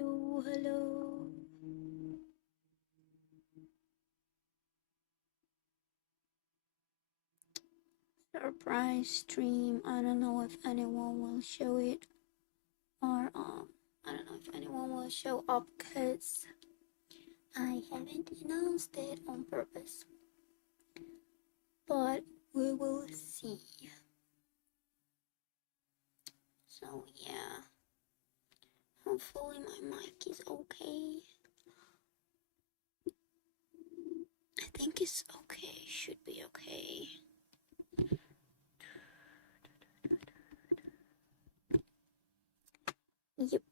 Hello, hello. Surprise stream. I don't know if anyone will show it or I don't know if anyone will show up because I haven't announced it on purpose. But we will see. So yeah. Hopefully my mic is okay. I think it's okay. Should be okay. Yep.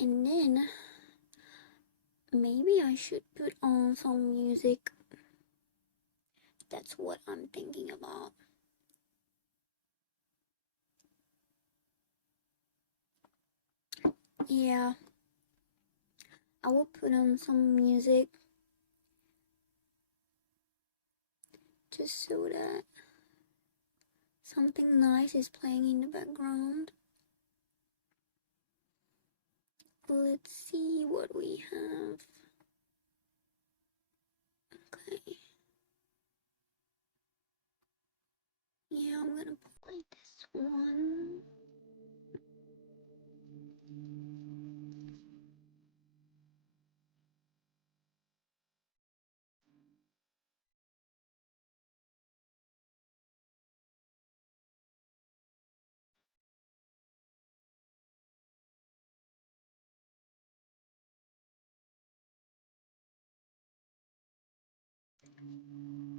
And then maybe I should put on some music. That's what I'm thinking about. Yeah, I will put on some music just so that something nice is playing in the background. Let's see what we have. Okay. Yeah, I'm gonna play this one.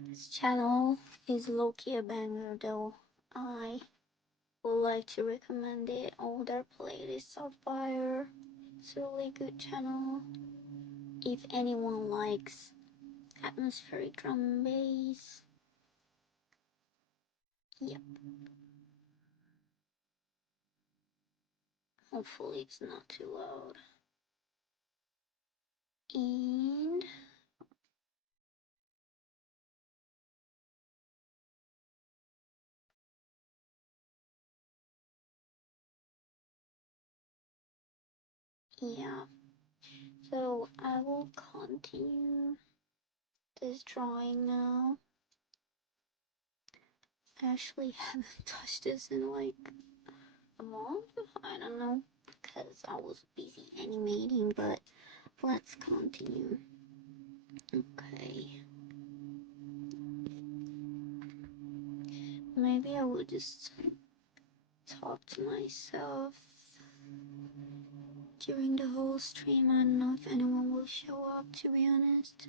This channel is low-key a banger though. I would like to recommend it. All their playlists are fire. It's a really good channel. If anyone likes atmospheric drum and bass, yep. Hopefully it's not too loud. And yeah, so I will continue this drawing now. I actually haven't touched this in like a month, I don't know, because I was busy animating, but let's continue. Okay. Maybe I will just talk to myself during the whole stream. I don't know if anyone will show up, to be honest,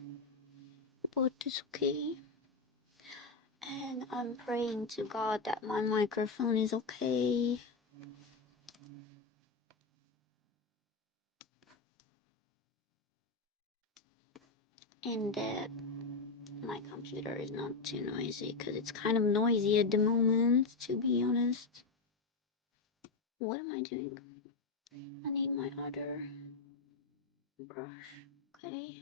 but it's okay. And I'm praying to God that my microphone is okay. And that my computer is not too noisy, because it's kind of noisy at the moment, to be honest. What am I doing? I need my other brush. Okay.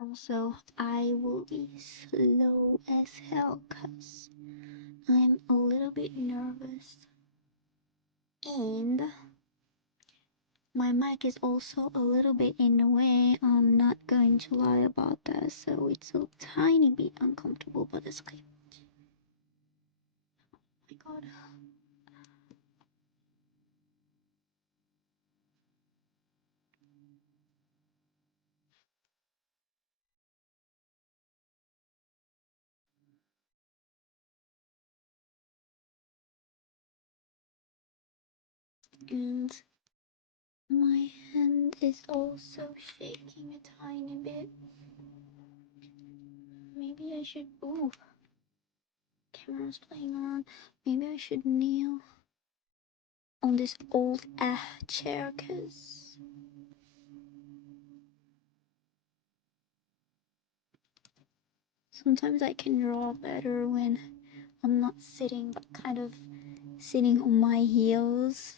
Also, I will be slow as hell because I'm a little bit nervous. And my mic is also a little bit in the way. I'm not going to lie about that, so it's a tiny bit uncomfortable, but it's okay. Oh my god. And my hand is also shaking a tiny bit. Maybe I should. Ooh, camera's playing around. Maybe I should kneel on this old chair, cause Sometimes I can draw better when I'm not sitting, but kind of sitting on my heels.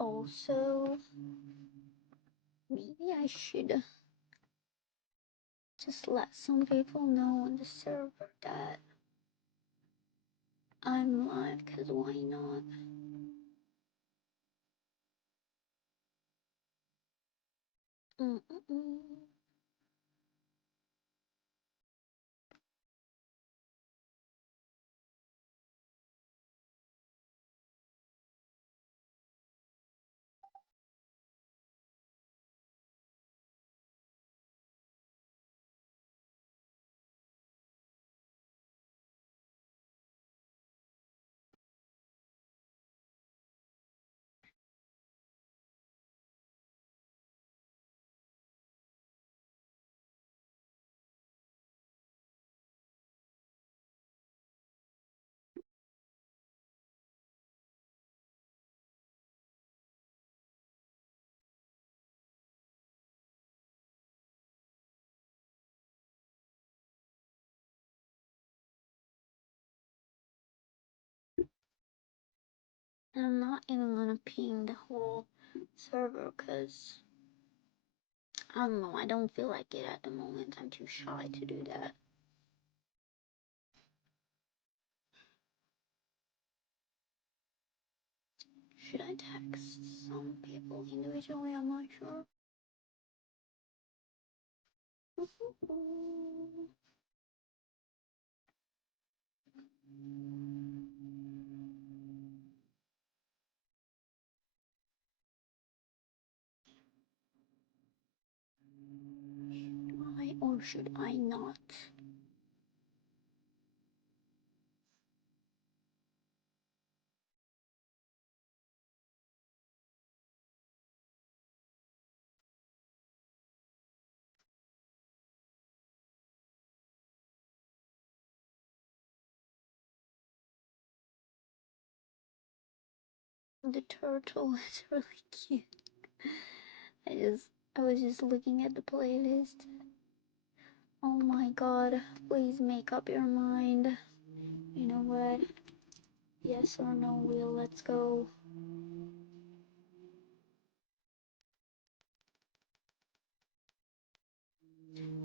Also, maybe I should just let some people know on the server that I'm live, cause why not? Mm-mm-mm. I'm not even gonna ping the whole server because I don't know, I don't feel like it at the moment. I'm too shy to do that. Should I text some people individually? I'm not sure. Should I or should I not? The turtle is really cute. I was just looking at the playlist. Oh my god, please make up your mind. You know what? Yes or no, Will, let's go.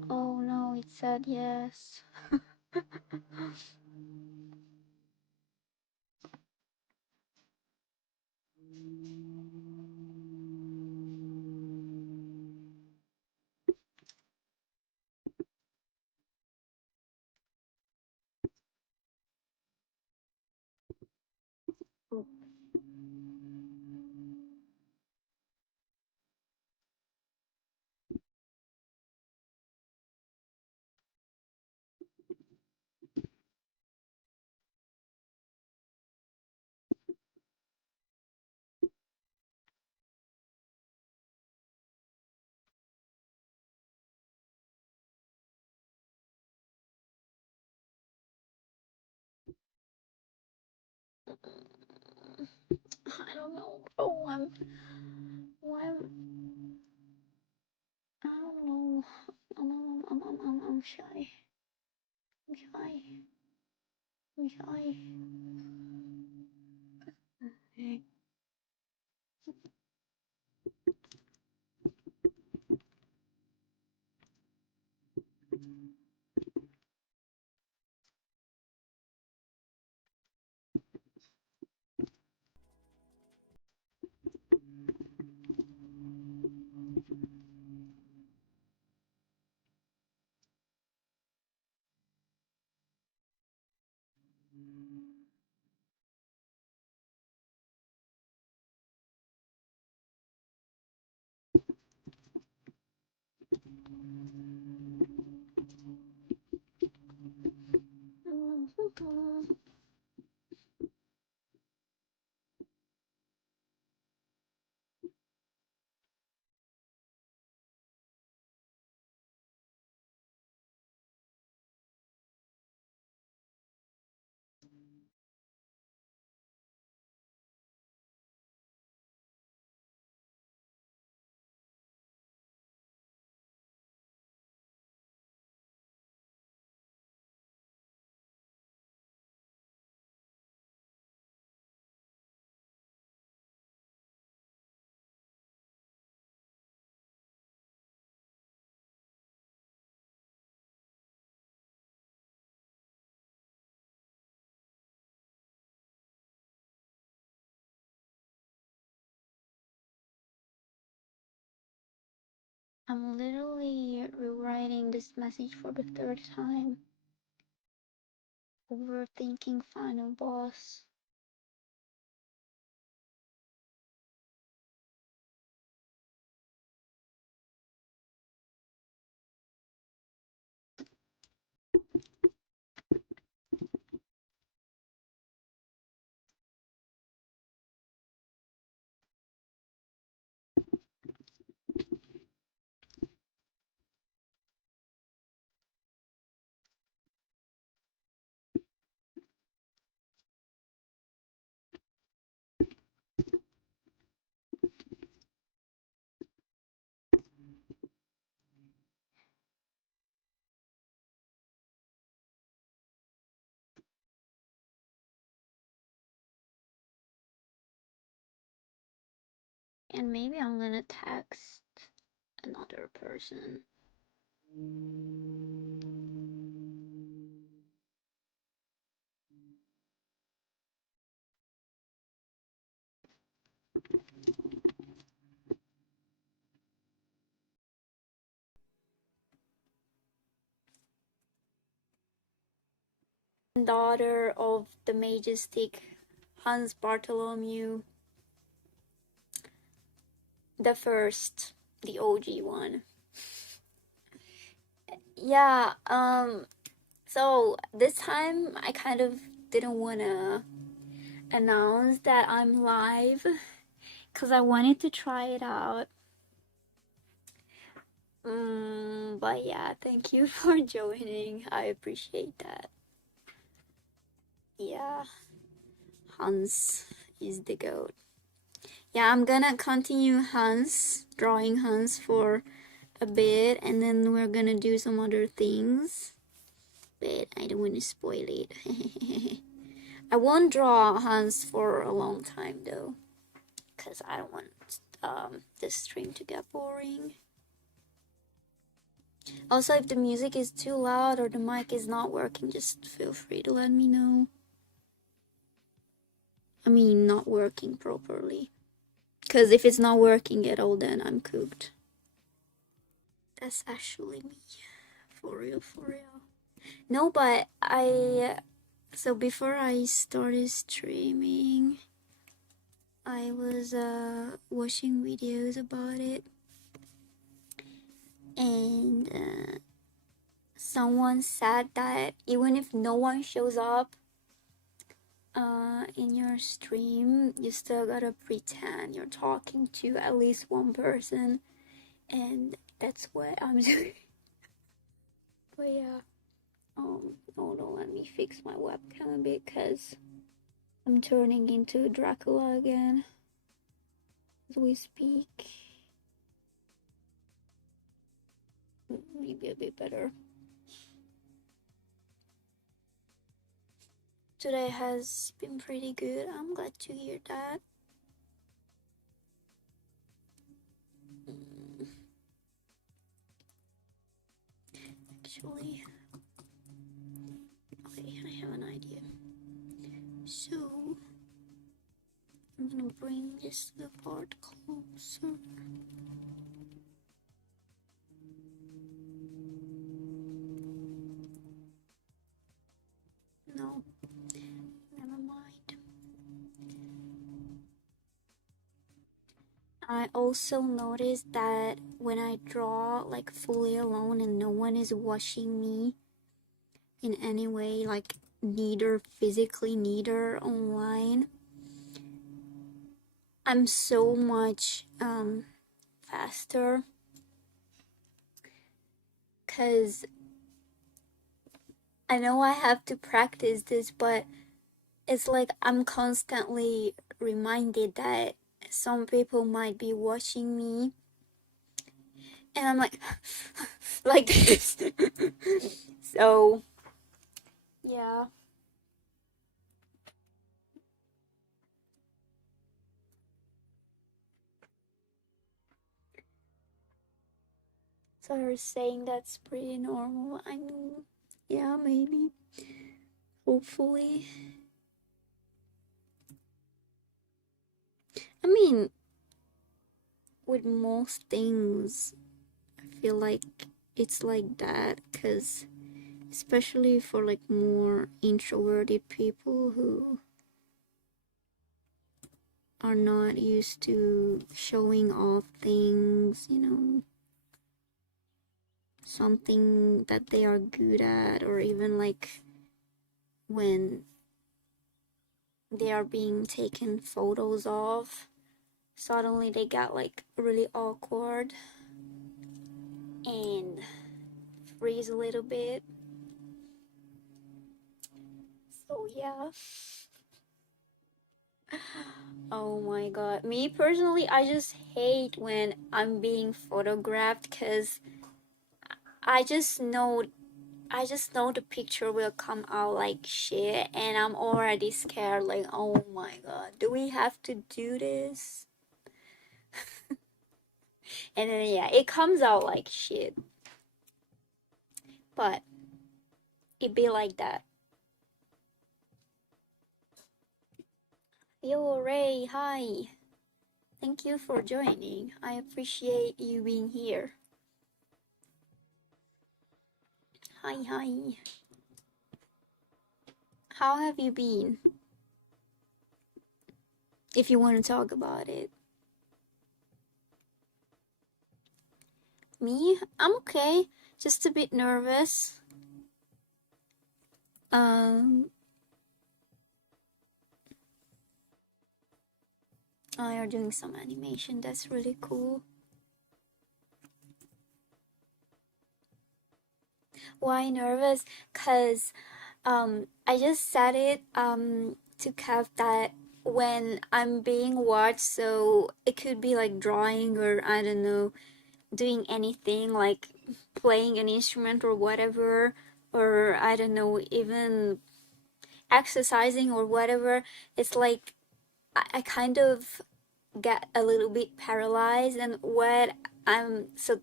Oh no, it said yes. I don't know. Oh, I'm, I don't know. I'm shy. I'm shy. I'm shy. Okay. I'm literally rewriting this message for the third time. Overthinking final boss. And maybe I'm gonna text another person. Daughter of the majestic Hans Bartholomew the first, the OG one. Yeah, so this time I kind of didn't wanna announce that I'm live because I wanted to try it out. But yeah, thank you for joining. I appreciate that. Yeah, Hans is the goat. Yeah, I'm gonna continue drawing Hans for a bit, and then we're gonna do some other things. But I don't want to spoil it. I won't draw Hans for a long time though, because I don't want this stream to get boring. Also, if the music is too loud or the mic is not working, just feel free to let me know. I mean, not working properly. Because if it's not working at all, then I'm cooked. That's actually me. For real, for real. No, but so before I started streaming, I was watching videos about it, and someone said that even if no one shows up in your stream, you still gotta pretend you're talking to at least one person, and that's what I'm doing. But yeah, hold on, let me fix my webcam a bit because I'm turning into Dracula again as we speak. Maybe a bit better. Today has been pretty good. I'm glad to hear that. Actually, okay, I have an idea. So, I'm gonna bring this to the part closer. No, never mind. I also noticed that when I draw like fully alone and no one is watching me in any way, like neither physically, neither online, I'm so much faster, because I know I have to practice this, but it's like I'm constantly reminded that some people might be watching me, and I'm like like this. So yeah, so you're saying that's pretty normal. I mean, yeah, maybe, hopefully. I mean, with most things, feel like it's like that, because especially for like more introverted people who are not used to showing off things, you know, something that they are good at, or even like when they are being taken photos of, suddenly they got like really awkward and freeze a little bit. So yeah. Oh my god. Me personally, I just hate when I'm being photographed, because I just know I just know the picture will come out like shit, and I'm already scared, like, oh my god, do we have to do this? And then yeah, it comes out like shit. But it be like that. Yo Ray, hi. Thank you for joining. I appreciate you being here. Hi, hi. How have you been? If you want to talk about it. Me? I'm okay. Just a bit nervous. Um, oh, you're doing some animation. That's really cool. Why nervous? Cause I just said it to Kev that when I'm being watched, so it could be like drawing, or I don't know, doing anything like playing an instrument or whatever, or I don't know, even exercising or whatever. It's like I kind of get a little bit paralyzed. And what I'm so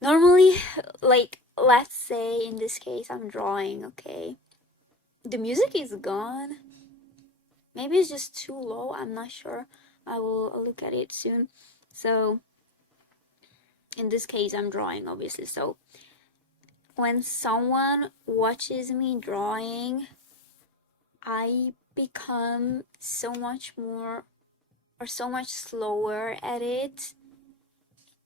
normally, like, let's say in this case I'm drawing, okay, the music is gone. Maybe it's just too low, I'm not sure. I will look at it soon. So in this case I'm drawing, obviously. So when someone watches me drawing, I become so much more, or so much slower at it,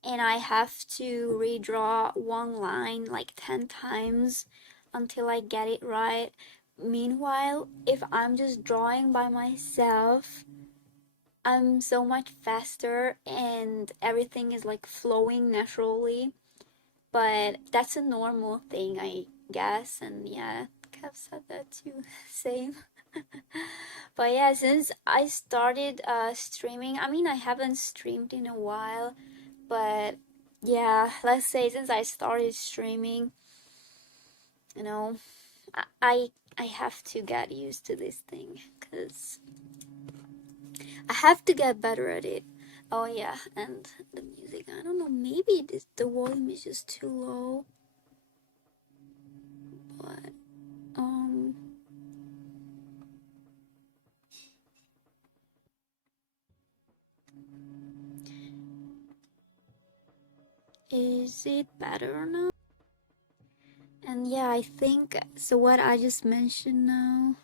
and I have to redraw one line like 10 times until I get it right. Meanwhile, if I'm just drawing by myself, I'm so much faster and everything is like flowing naturally. But that's a normal thing, I guess. And yeah, Kev said that too. Same. But yeah, since I started streaming, I mean, I haven't streamed in a while, but yeah, let's say since I started streaming, you know, I have to get used to this thing, because I have to get better at it. Oh yeah, and the music, I don't know, maybe the volume is just too low, but is it better now? And yeah, I think so. What I just mentioned now,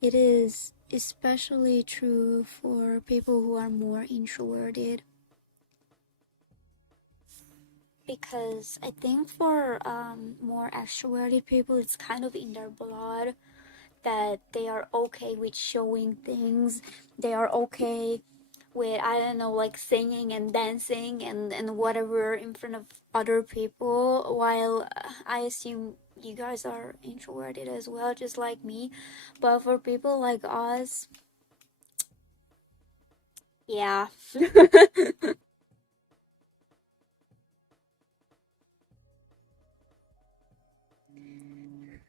it is especially true for people who are more introverted, because I think for more extroverted people, it's kind of in their blood that they are okay with showing things. They are okay with, I don't know, like singing and dancing and whatever in front of other people, while I assume you guys are introverted as well, just like me. But for people like us, yeah.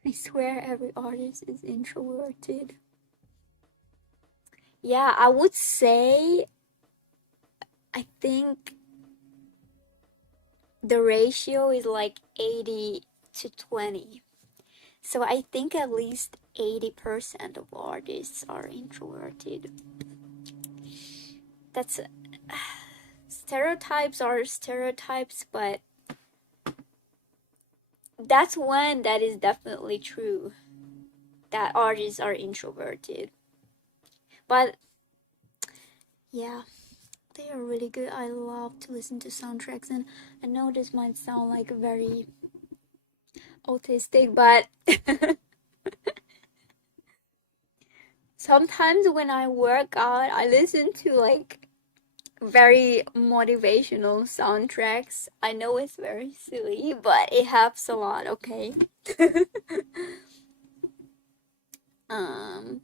I swear every artist is introverted. Yeah, I would say, I think the ratio is like 80 to 20. So I think at least 80% of artists are introverted. That's stereotypes are stereotypes, but that's one that is definitely true, that artists are introverted. But yeah, they are really good. I love to listen to soundtracks, and I know this might sound like very autistic, but sometimes when I work out, I listen to like very motivational soundtracks. I know it's very silly, but it helps a lot, okay? um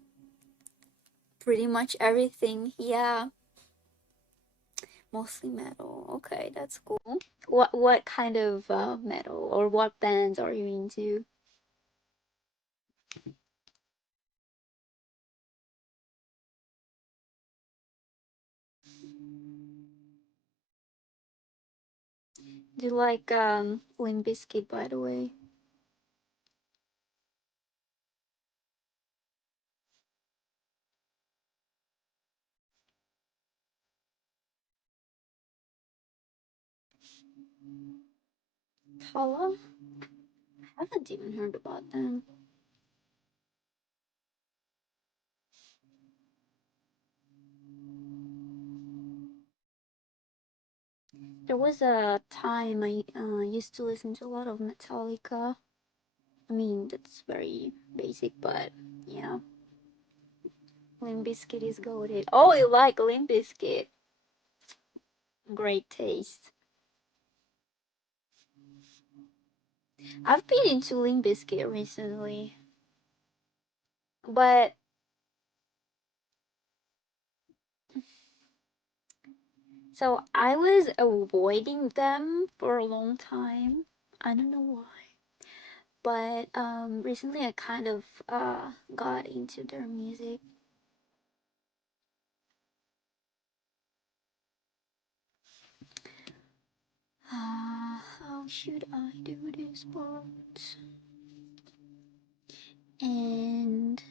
Pretty much everything. Yeah, mostly metal. Okay, that's cool. What kind of metal or what bands are you into? Do you like Limp Bizkit, by the way? Paula? I haven't even heard about them. There was a time I used to listen to a lot of Metallica. I mean, that's very basic, but yeah, Limp Bizkit is goated. Oh, you like Limp Bizkit? Great taste. I've been into Limp Bizkit recently, but so I was avoiding them for a long time. I don't know why, but recently I kind of got into their music. How should I do this part? And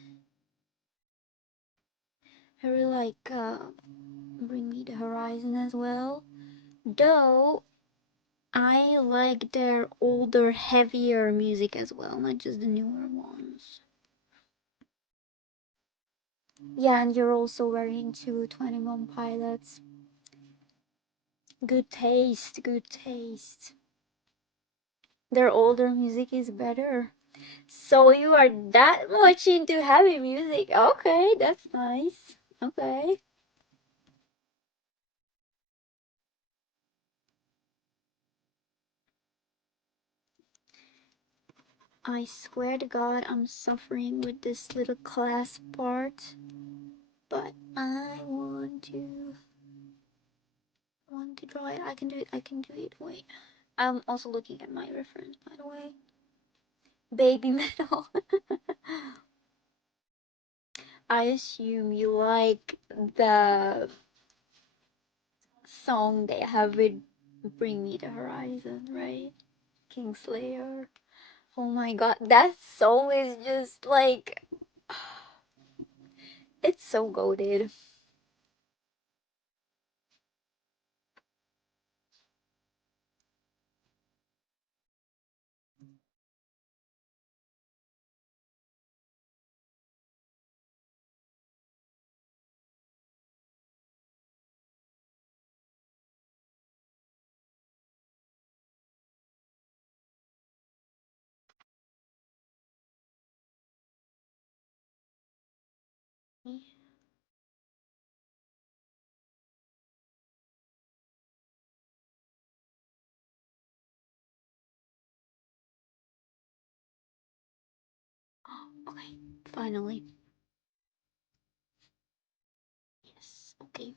I really like Bring Me the Horizon as well. Though I like their older, heavier music as well, not just the newer ones. Yeah, and you're also very into 21 Pilots. Good taste, good taste. Their older music is better. So you are that much into heavy music. Okay, that's nice. Okay. I swear to God, I'm suffering with this little class part, but I want to draw it. I can do it. I can do it. Wait. I'm also looking at my reference, by the way. Baby metal. I assume you like the song they have with Bring Me the Horizon, right? Kingslayer. Oh my god, that song is just like it's so goaded. Okay, finally. Yes, okay.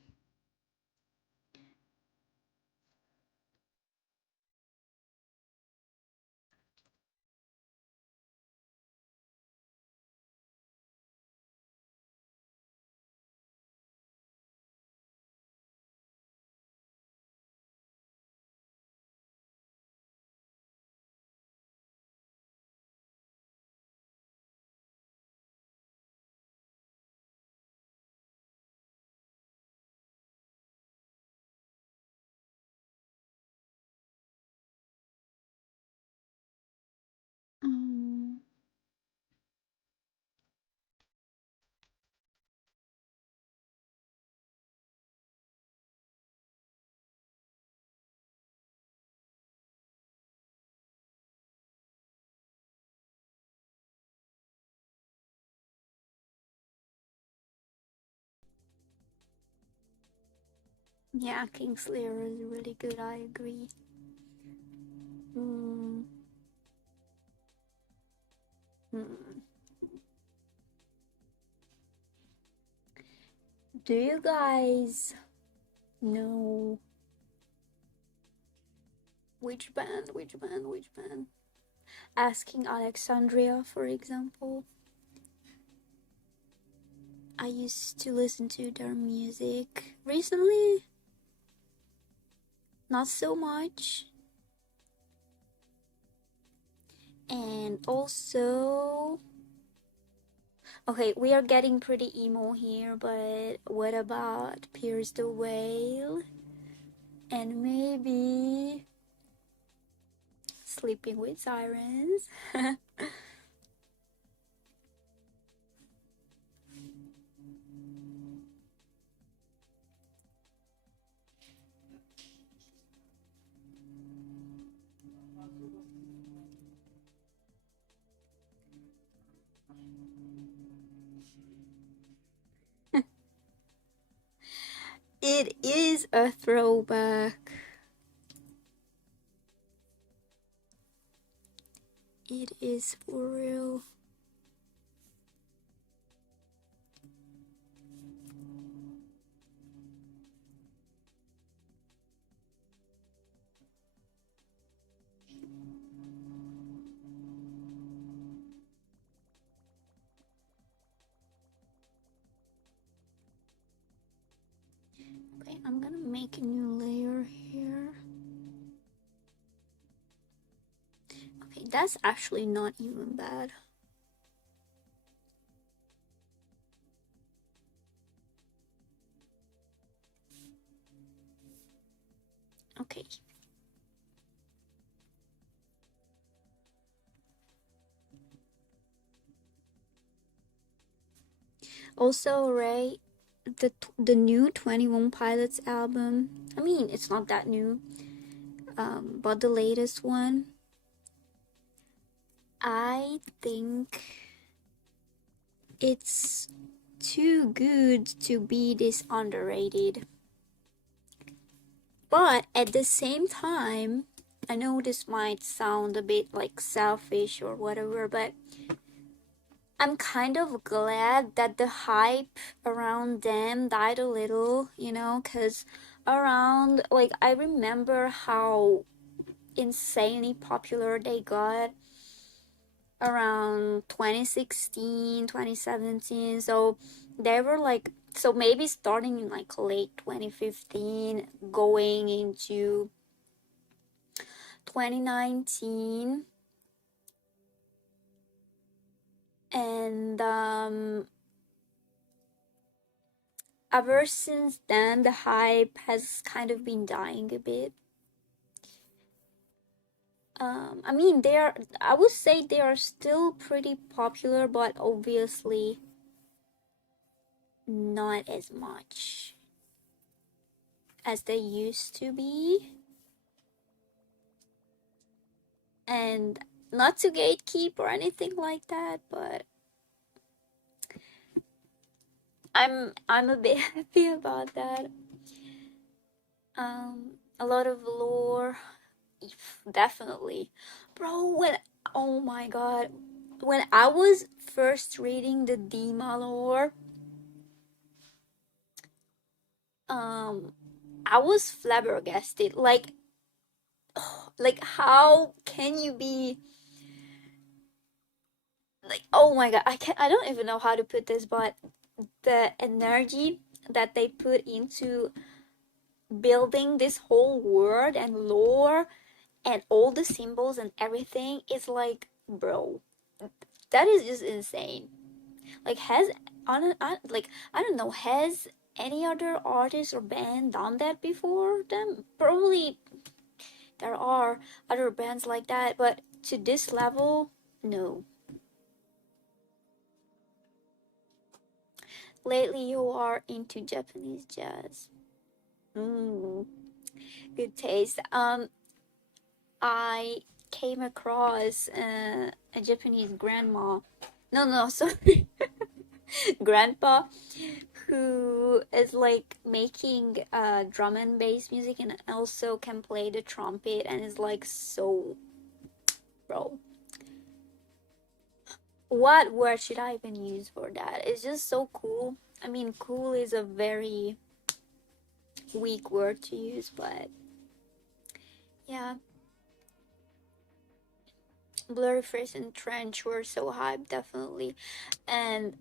Yeah, Kingslayer is really good, I agree. Mm. Mm. Do you guys know which band? Asking Alexandria, for example. I used to listen to their music recently, not so much. And also, okay, we are getting pretty emo here, but what about Pierce the Whale? And maybe Sleeping with Sirens? It is a throwback. It is for real. Okay, I'm gonna make a new layer here. Okay, that's actually not even bad. Okay. Also, Ray, the new 21 Pilots album. I mean, it's not that new, but the latest one. I think it's too good to be this underrated. But at the same time, I know this might sound a bit like selfish or whatever, but I'm kind of glad that the hype around them died a little, you know, because around, like, I remember how insanely popular they got around 2016, 2017. So they were like, so maybe starting in like late 2015, going into 2019. And ever since then, the hype has kind of been dying a bit. I mean, I would say they are still pretty popular, but obviously not as much as they used to be. And not to gatekeep or anything like that, but I'm a bit happy about that. A lot of lore, definitely, bro. Oh my god, when I was first reading the Dima lore, um, I was flabbergasted. Like how can you be like? Oh my god, I don't even know how to put this, but the energy that they put into building this whole world and lore and all the symbols and everything is like, bro, that is just insane. Like, I don't know, has any other artist or band done that before them? Probably there are other bands like that, but to this level, no. Lately, you are into Japanese jazz. Mm, good taste. I came across a Japanese grandma. No, no, sorry, grandpa, who is like making drum and bass music and also can play the trumpet and is like so, bro, what word should I even use for that? It's just so cool. I mean, cool is a very weak word to use, but yeah, Blurryface and Trench were so hyped, definitely. And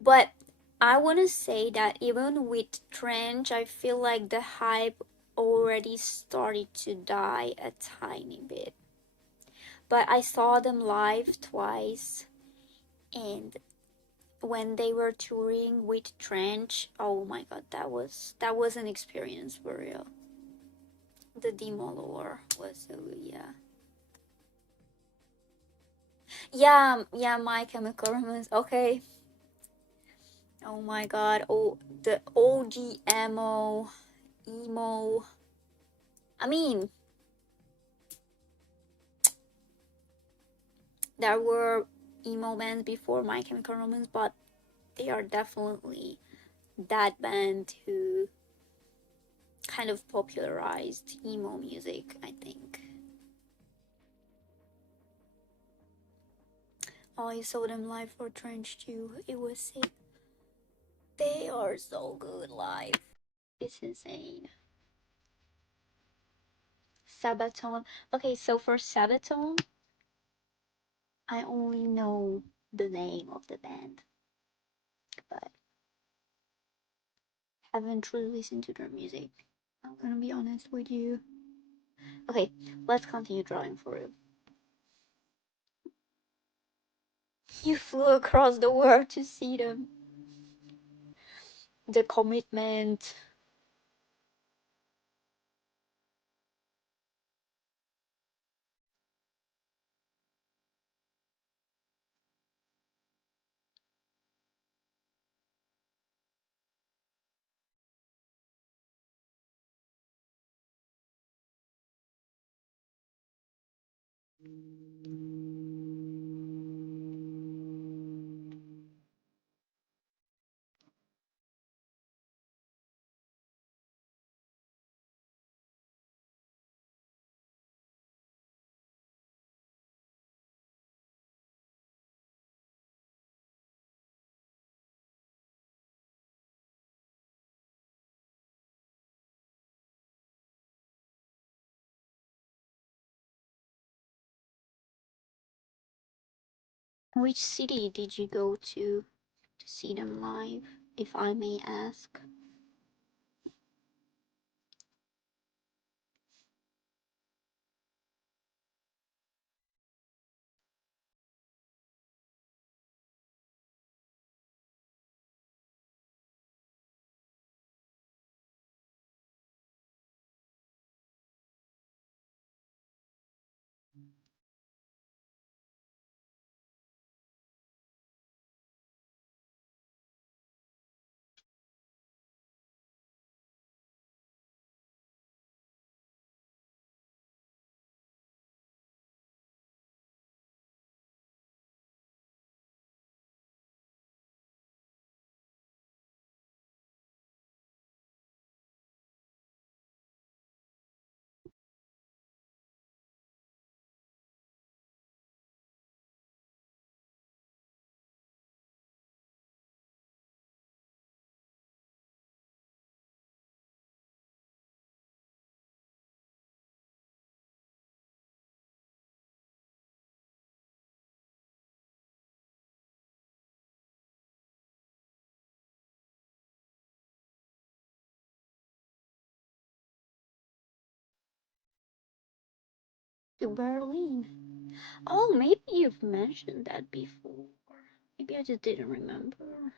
but I want to say that even with Trench, I feel like the hype already started to die a tiny bit. But I saw them live twice, and when they were touring with Trench, oh my god, that was an experience for real. The Demolor was so yeah. Yeah, My Chemical Romance. Okay. Oh my god. Oh, the OG emo. I mean, there were emo bands before My Chemical Romance, but they are definitely that band who kind of popularized emo music, I think. Oh, I saw them live for Trench too. It was sick. They are so good live. It's insane. Sabaton. Okay, so for Sabaton, I only know the name of the band, but haven't really listened to their music. I'm gonna be honest with you. Okay, let's continue drawing for you. You flew across the world to see them. The commitment. Which city did you go to see them live, if I may ask? To Berlin. Oh, maybe you've mentioned that before. Maybe I just didn't remember.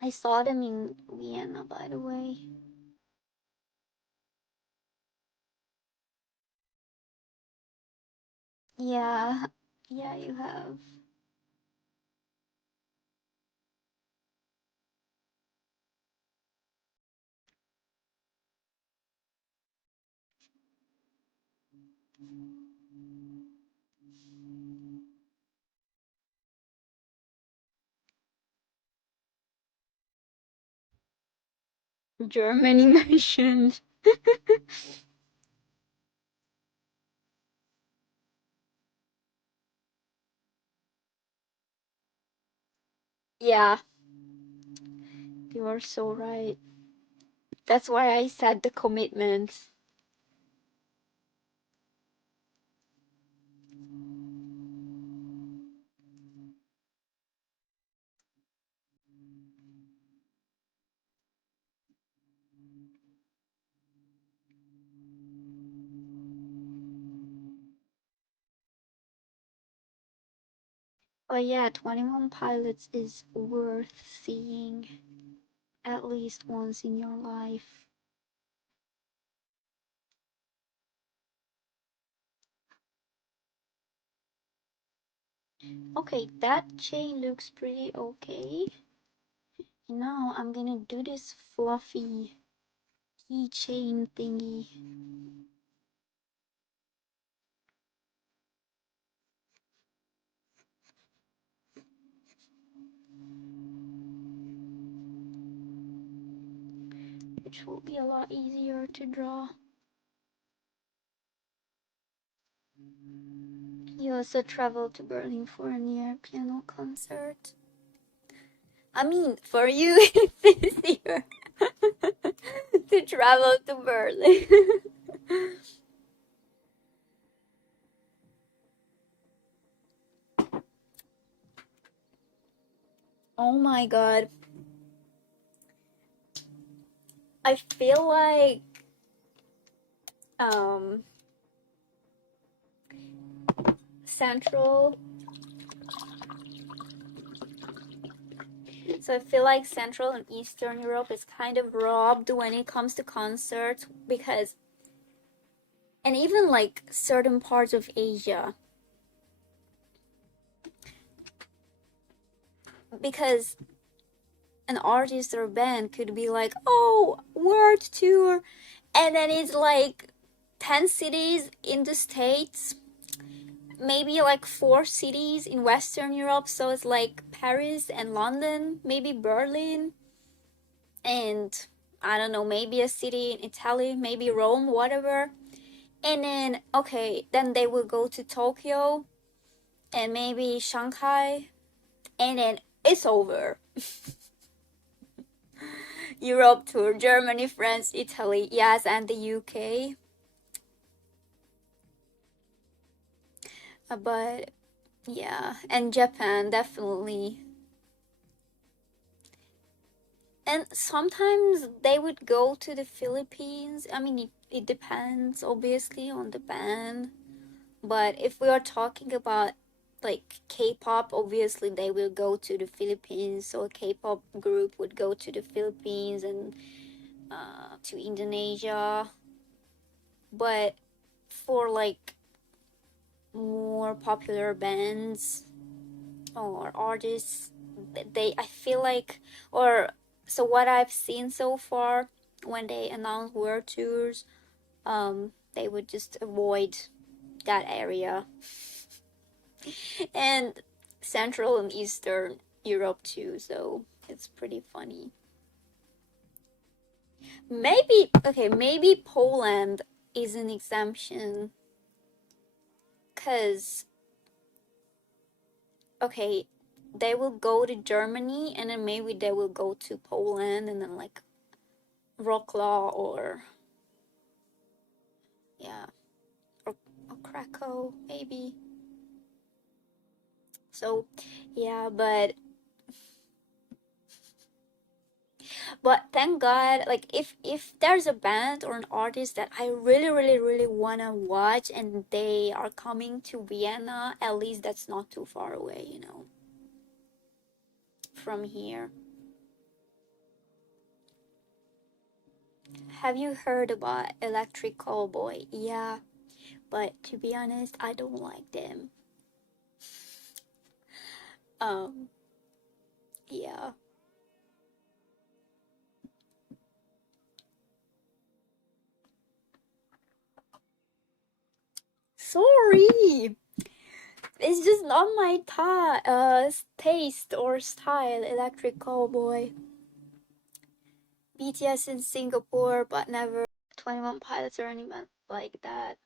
I saw them in Vienna, by the way. Yeah, yeah, you have. Germany mentioned. Yeah, you are so right. That's why I said the commitments. Oh yeah, 21 Pilots is worth seeing at least once in your life. Okay, that chain looks pretty okay. Now I'm gonna do this fluffy keychain thingy. Which will be a lot easier to draw. He also traveled to Berlin for a near piano concert. I mean, for you, it's easier to travel to Berlin. Oh my god. I feel like um Central So I feel like Central and Eastern Europe is kind of robbed when it comes to concerts because, and even like certain parts of Asia, because an artist or band could be like, oh, world tour, and then it's like 10 cities in the States, maybe like 4 cities in Western Europe, so it's like Paris and London, maybe Berlin, and I don't know, maybe a city in Italy, maybe Rome, whatever. And then, okay, then they will go to Tokyo and maybe Shanghai, and then it's over. Europe tour, Germany, France, Italy, yes, and the UK. But yeah, and Japan, definitely. And sometimes they would go to the Philippines. I mean, it depends, obviously, on the band. But if we are talking about like K-pop, obviously they will go to the Philippines. So a K-pop group would go to the Philippines and to Indonesia. But for like more popular bands or artists, they I feel like or so what I've seen so far when they announce world tours, they would just avoid that area. And Central and Eastern Europe too, so it's pretty funny. Maybe, okay, maybe Poland is an exemption because, okay, they will go to Germany and then maybe they will go to Poland and then like Wroclaw or, yeah, or Krakow maybe. So, yeah, but thank God, like if there's a band or an artist that I really really really wanna watch and they are coming to Vienna, at least that's not too far away, from here. Have you heard about Electric Callboy? Yeah, but to be honest, I don't like them. Um, yeah. Sorry, it's just not my taste or style. Electric Callboy. BTS in Singapore, but never 21 Pilots or anyone like that.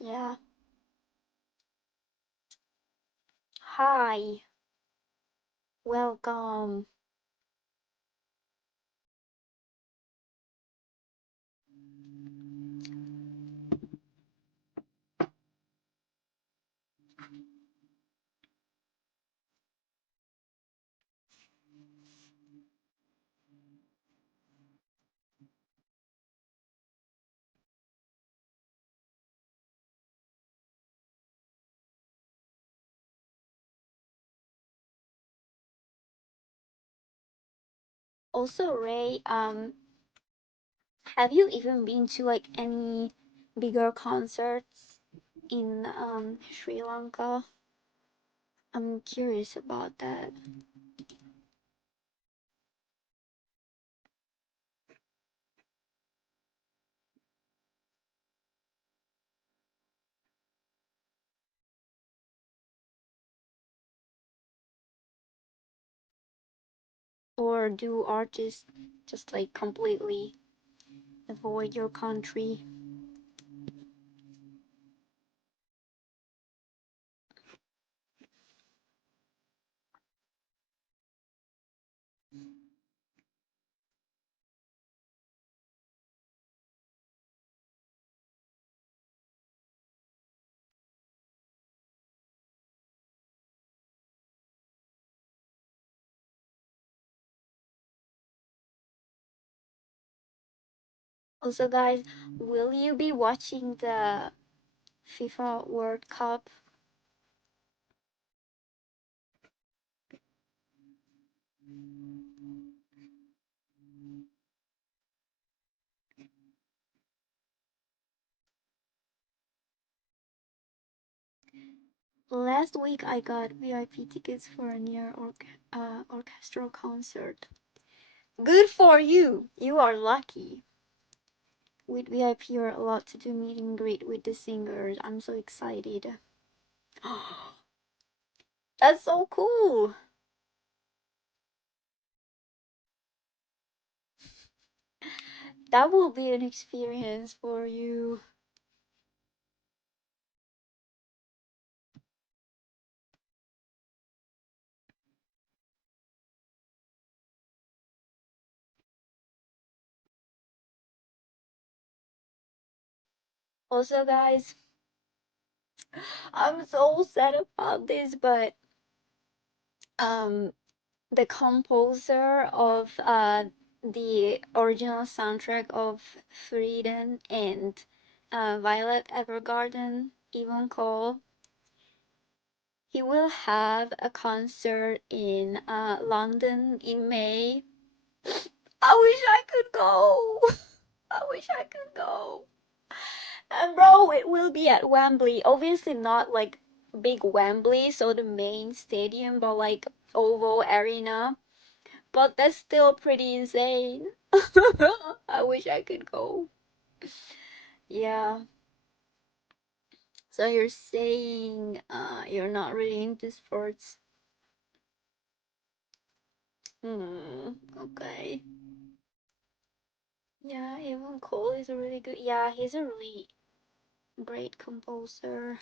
Yeah. Hi. Welcome. Also, Ray, have you even been to like any bigger concerts in Sri Lanka? I'm curious about that. Or do artists just like completely avoid your country? Also, guys, will you be watching the FIFA World Cup? Last week I got VIP tickets for a near orchestral concert. Good for you! You are lucky. With VIP, you're allowed to do meet and greet with the singers. I'm so excited. That's so cool! That will be an experience for you. Also, guys, I'm so sad about this, but um, the composer of the original soundtrack of Freedom and Violet Evergarden, Yvonne Cole, he will have a concert in London in May. I wish I could go. I wish I could go. And bro, it will be at Wembley. Obviously not like big Wembley, so the main stadium, but like Oval Arena. But that's still pretty insane. I wish I could go. Yeah. So you're saying you're not really into sports? Okay. Yeah, Evan Cole is a really good. Yeah, he's a really great composer.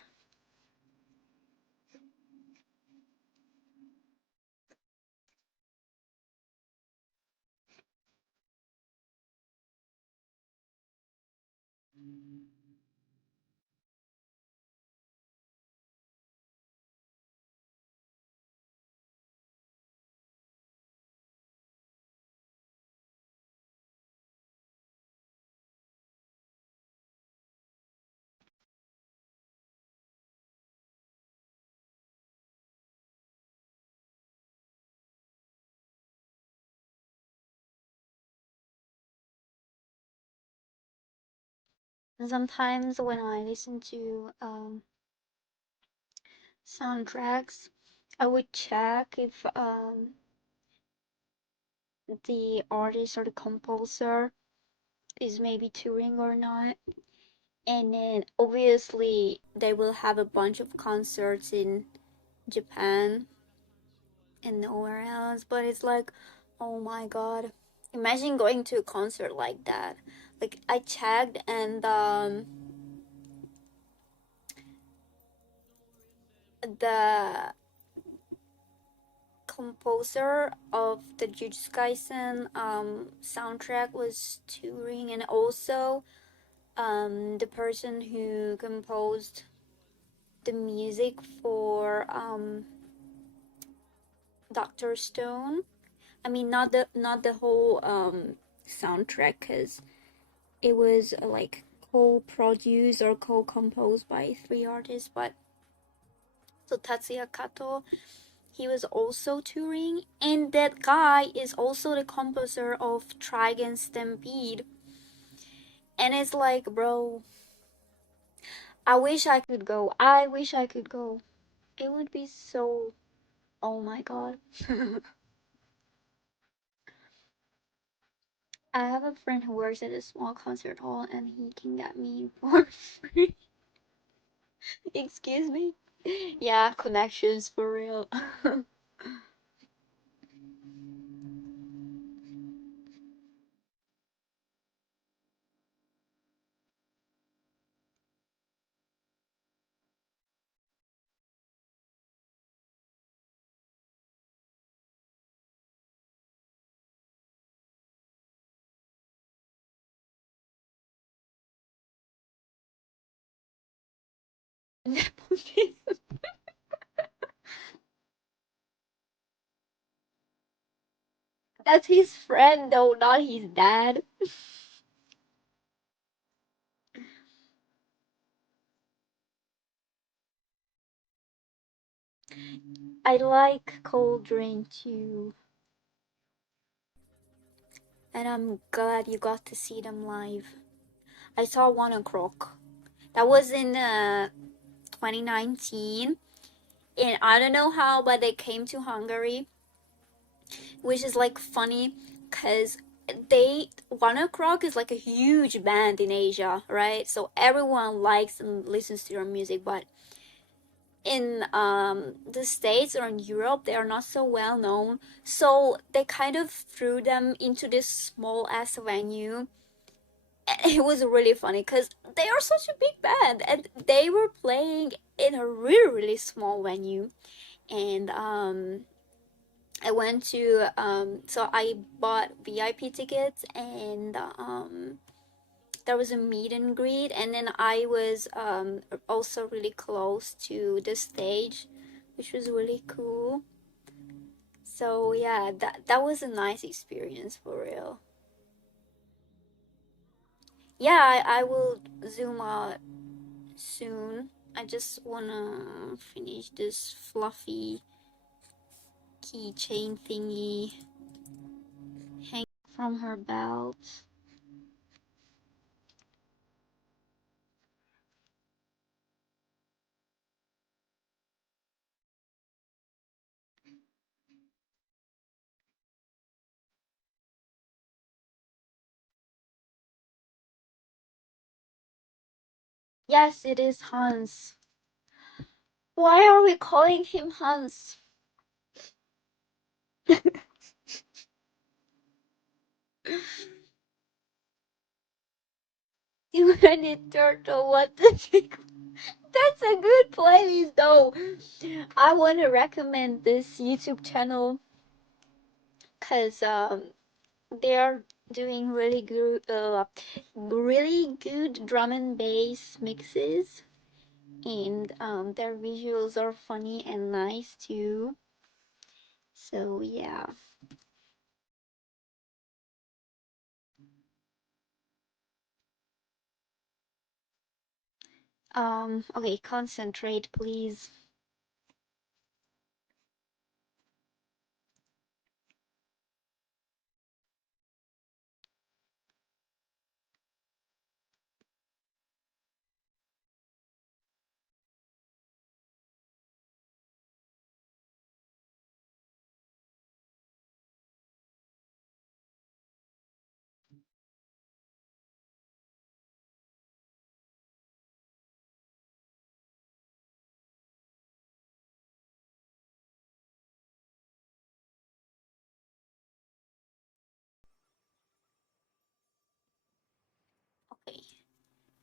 And sometimes when I listen to soundtracks, I would check if the artist or the composer is maybe touring or not. And then obviously they will have a bunch of concerts in Japan and nowhere else. But it's like, Oh my god. Imagine going to a concert like that. Like I checked and the composer of the Jujutsu Kaisen soundtrack was touring, and also the person who composed the music for Doctor Stone. I mean, not the whole soundtrack, because it was like co-produced or co-composed by three artists. But so Tatsuya Kato, he was also touring, and that guy is also the composer of Trigun Stampede. And it's like, bro, I wish I could go. I wish I could go. It would be so. Oh my god. I have a friend who works at a small concert hall and he can get me for free. Excuse me? Yeah, connections for real. That's his friend though, not his dad. I like Cold Rain too. And I'm glad you got to see them live. I saw 1 o'clock. That was in 2019. And I don't know how, but they came to Hungary, which is like funny because they 1 o'clock is like a huge band in Asia, right? So everyone likes and listens to their music, but in the States or in Europe, they are not so well known. So they kind of threw them into this small ass venue. And it was really funny because they are such a big band and they were playing in a really, really small venue. And I went to so I bought VIP tickets, and there was a meet and greet, and then I was also really close to the stage, which was really cool. So yeah, that was a nice experience for real. Yeah, I will zoom out soon. I just wanna finish this fluffy keychain thingy hang from her belt. Yes, it is Hans. Why are we calling him Hans? Humanity Turtle, what the heck? That's a good playlist though. I want to recommend this YouTube channel because they are doing really good drum and bass mixes, and their visuals are funny and nice too. So yeah. Okay, concentrate, please.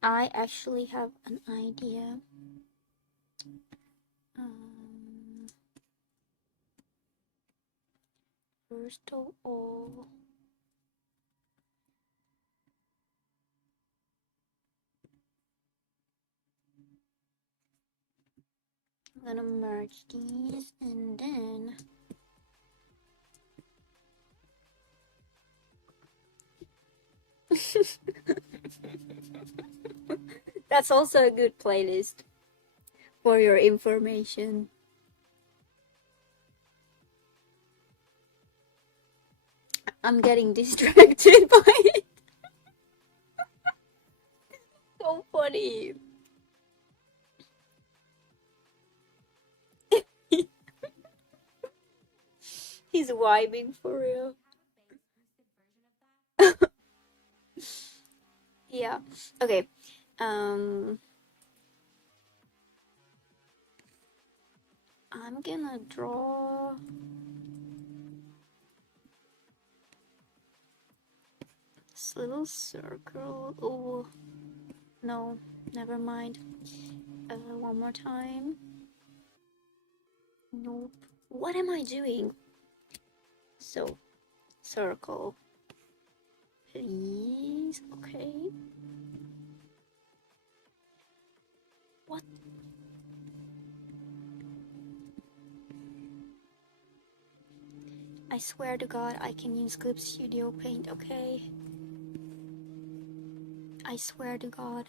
I actually have an idea. Um, First of all, I'm gonna merge these and then that's also a good playlist for your information. I'm getting distracted by it. So funny. He's vibing for real. Yeah. Okay. Um, I'm gonna draw this little circle. Oh, no, never mind. One more time. Nope. What am I doing? So, circle. Please. Okay. What? I swear to God, I can use Clip Studio Paint, okay? I swear to God.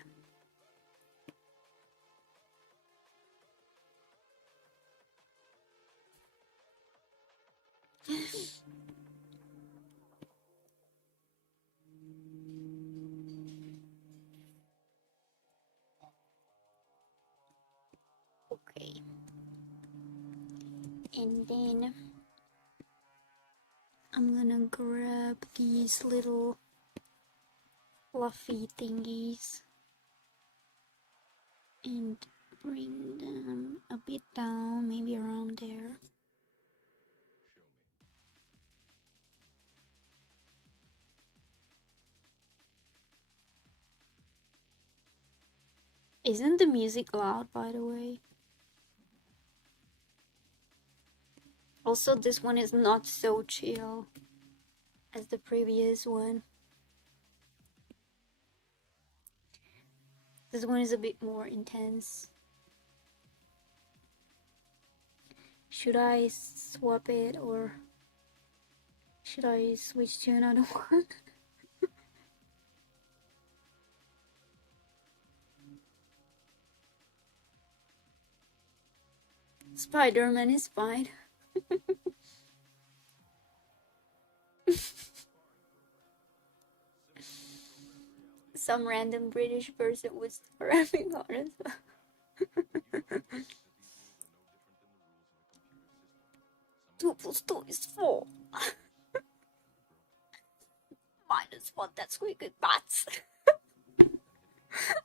Okay. And then I'm gonna grab these little fluffy thingies and bring them a bit down, maybe around there. Isn't the music loud, by the way? Also, this one is not so chill as the previous one. This one is a bit more intense. Should I swap it or should I switch to another one? Spider-Man is fine. Some random British person would start rapping on as well. 2 + 2 is 4. -1, that's wicked bats.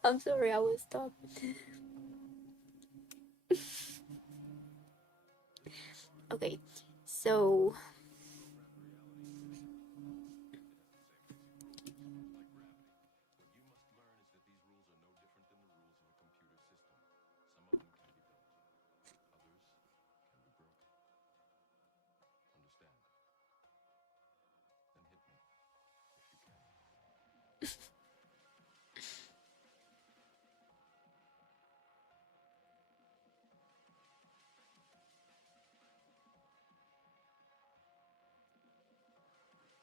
I'm sorry, I will stop. Okay, so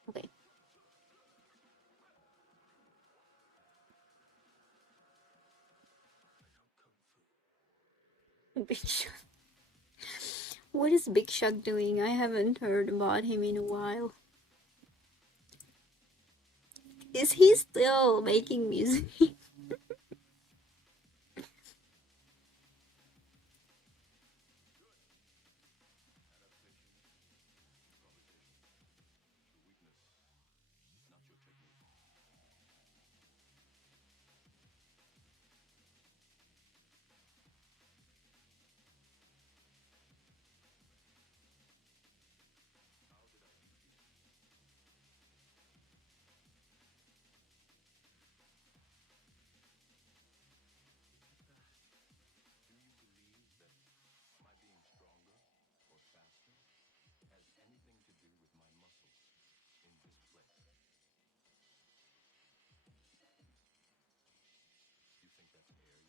okay. Big Shot. What is Big Shot doing? I haven't heard about him in a while. Is he still making music?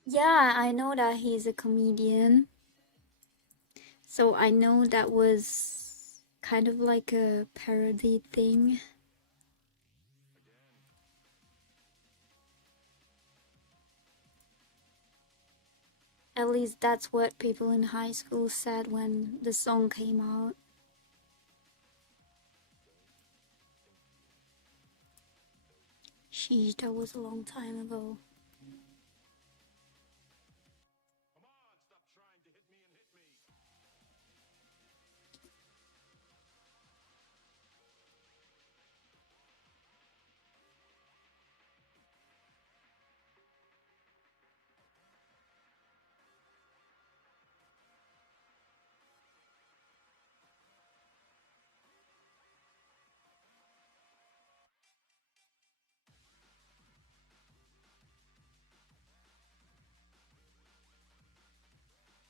Yeah, I know that he's a comedian. So I know that was kind of like a parody thing. At least that's what people in high school said when the song came out. Sheesh, that was a long time ago.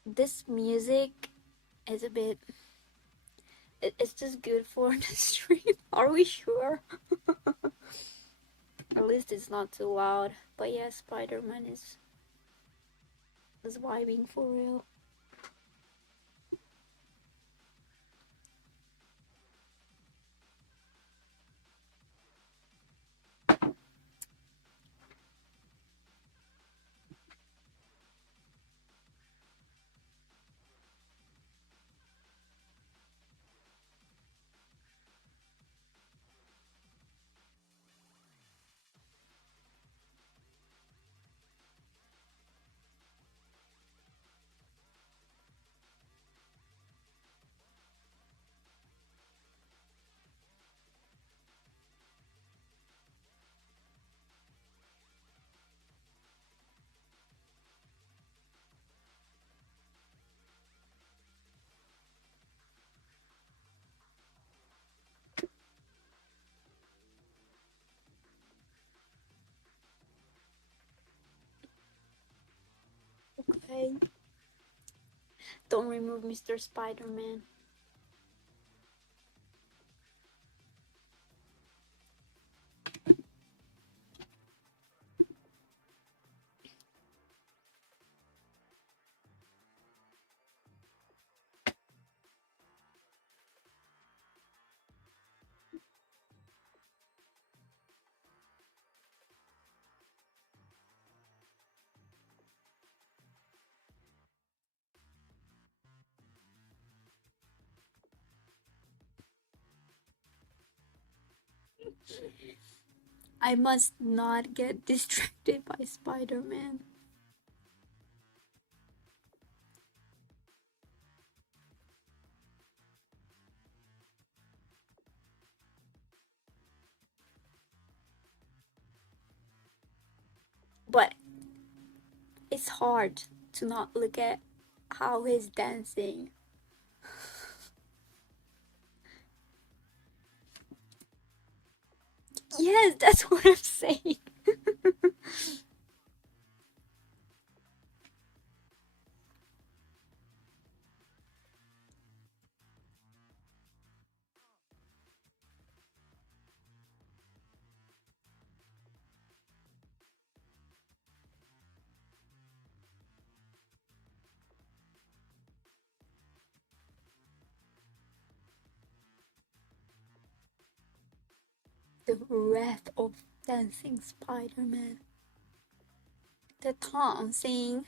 This music is a bit. It's just good for the stream. Are we sure? At least it's not too loud. But yeah, Spider-Man is vibing for real. Okay. Don't remove Mr. Spider-Man. I must not get distracted by Spider-Man. But it's hard to not look at how he's dancing. Yes, that's what I'm saying. The wrath of dancing Spider-Man. The dancing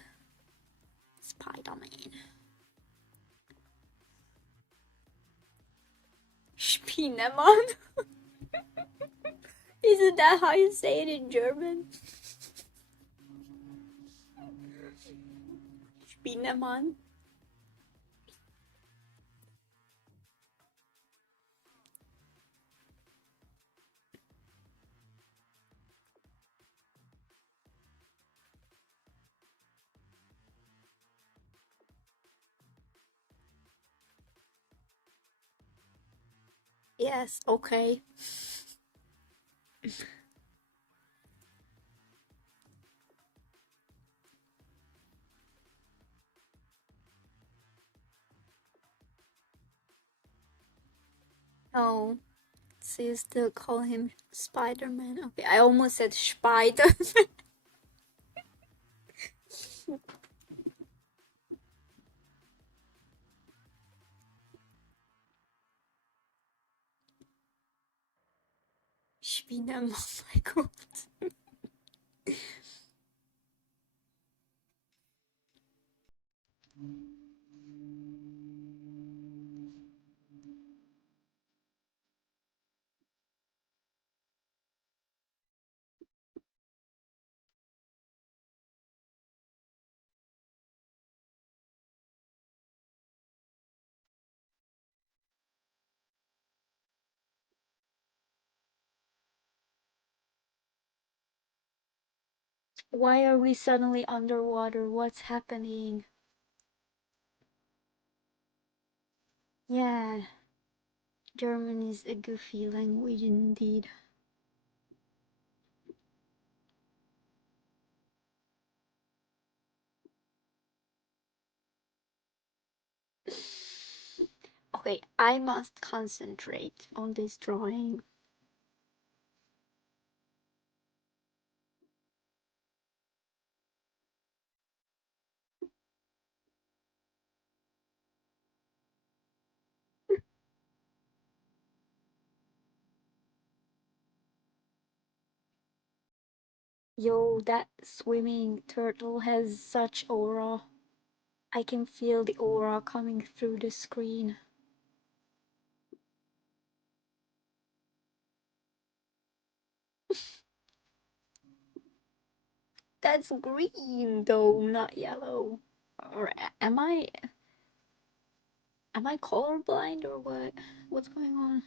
Spider-Man. Spinnemann. Isn't that how you say it in German? Spinnemann. Yes, okay. Oh, so you still call him Spider-Man? Okay, I almost said Spider. Venom. Oh my god. Why are we suddenly underwater? What's happening? Yeah, German is a goofy language indeed. Okay, I must concentrate on this drawing. Yo, that swimming turtle has such aura. I can feel the aura coming through the screen. That's green though, not yellow. Or am I colorblind or what? What's going on?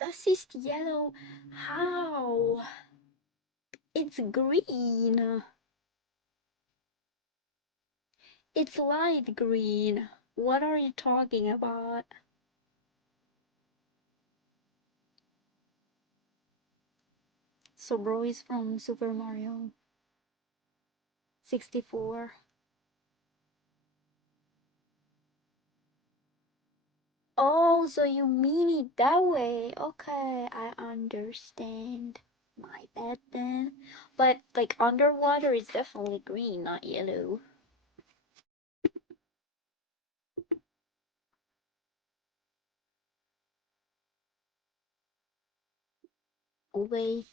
This is yellow. How? It's green. It's light green. What are you talking about? So bro is from Super Mario 64. Oh, so you mean it that way. Okay, I understand. My bad then. But like underwater is definitely green, not yellow. Wait.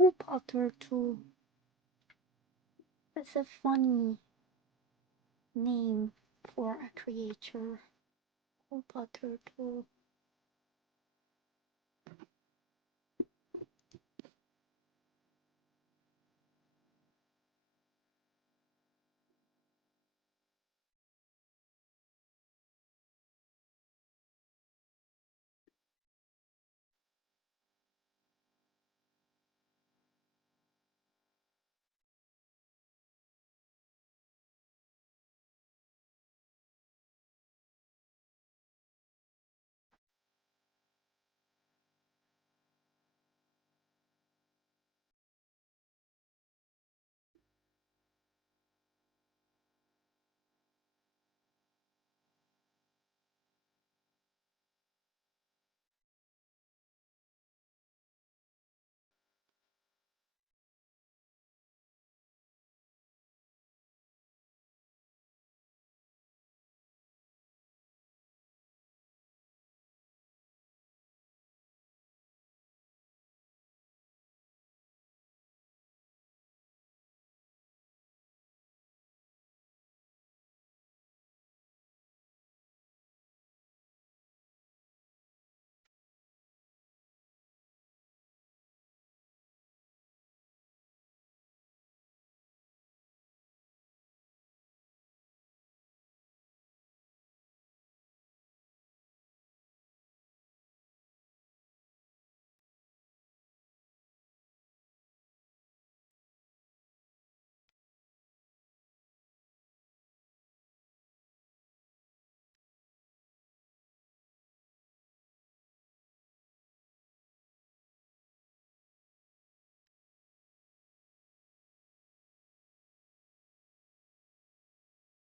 Koopa turtle. That's a funny name for a creature. Koopa turtle.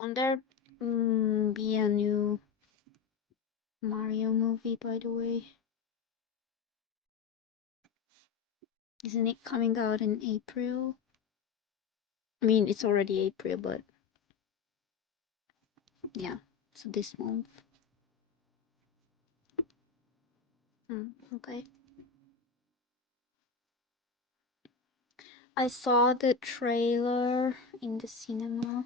Won't there be a new Mario movie, by the way? Isn't it coming out in April? I mean, it's already April, but yeah, so this month. Okay. I saw the trailer in the cinema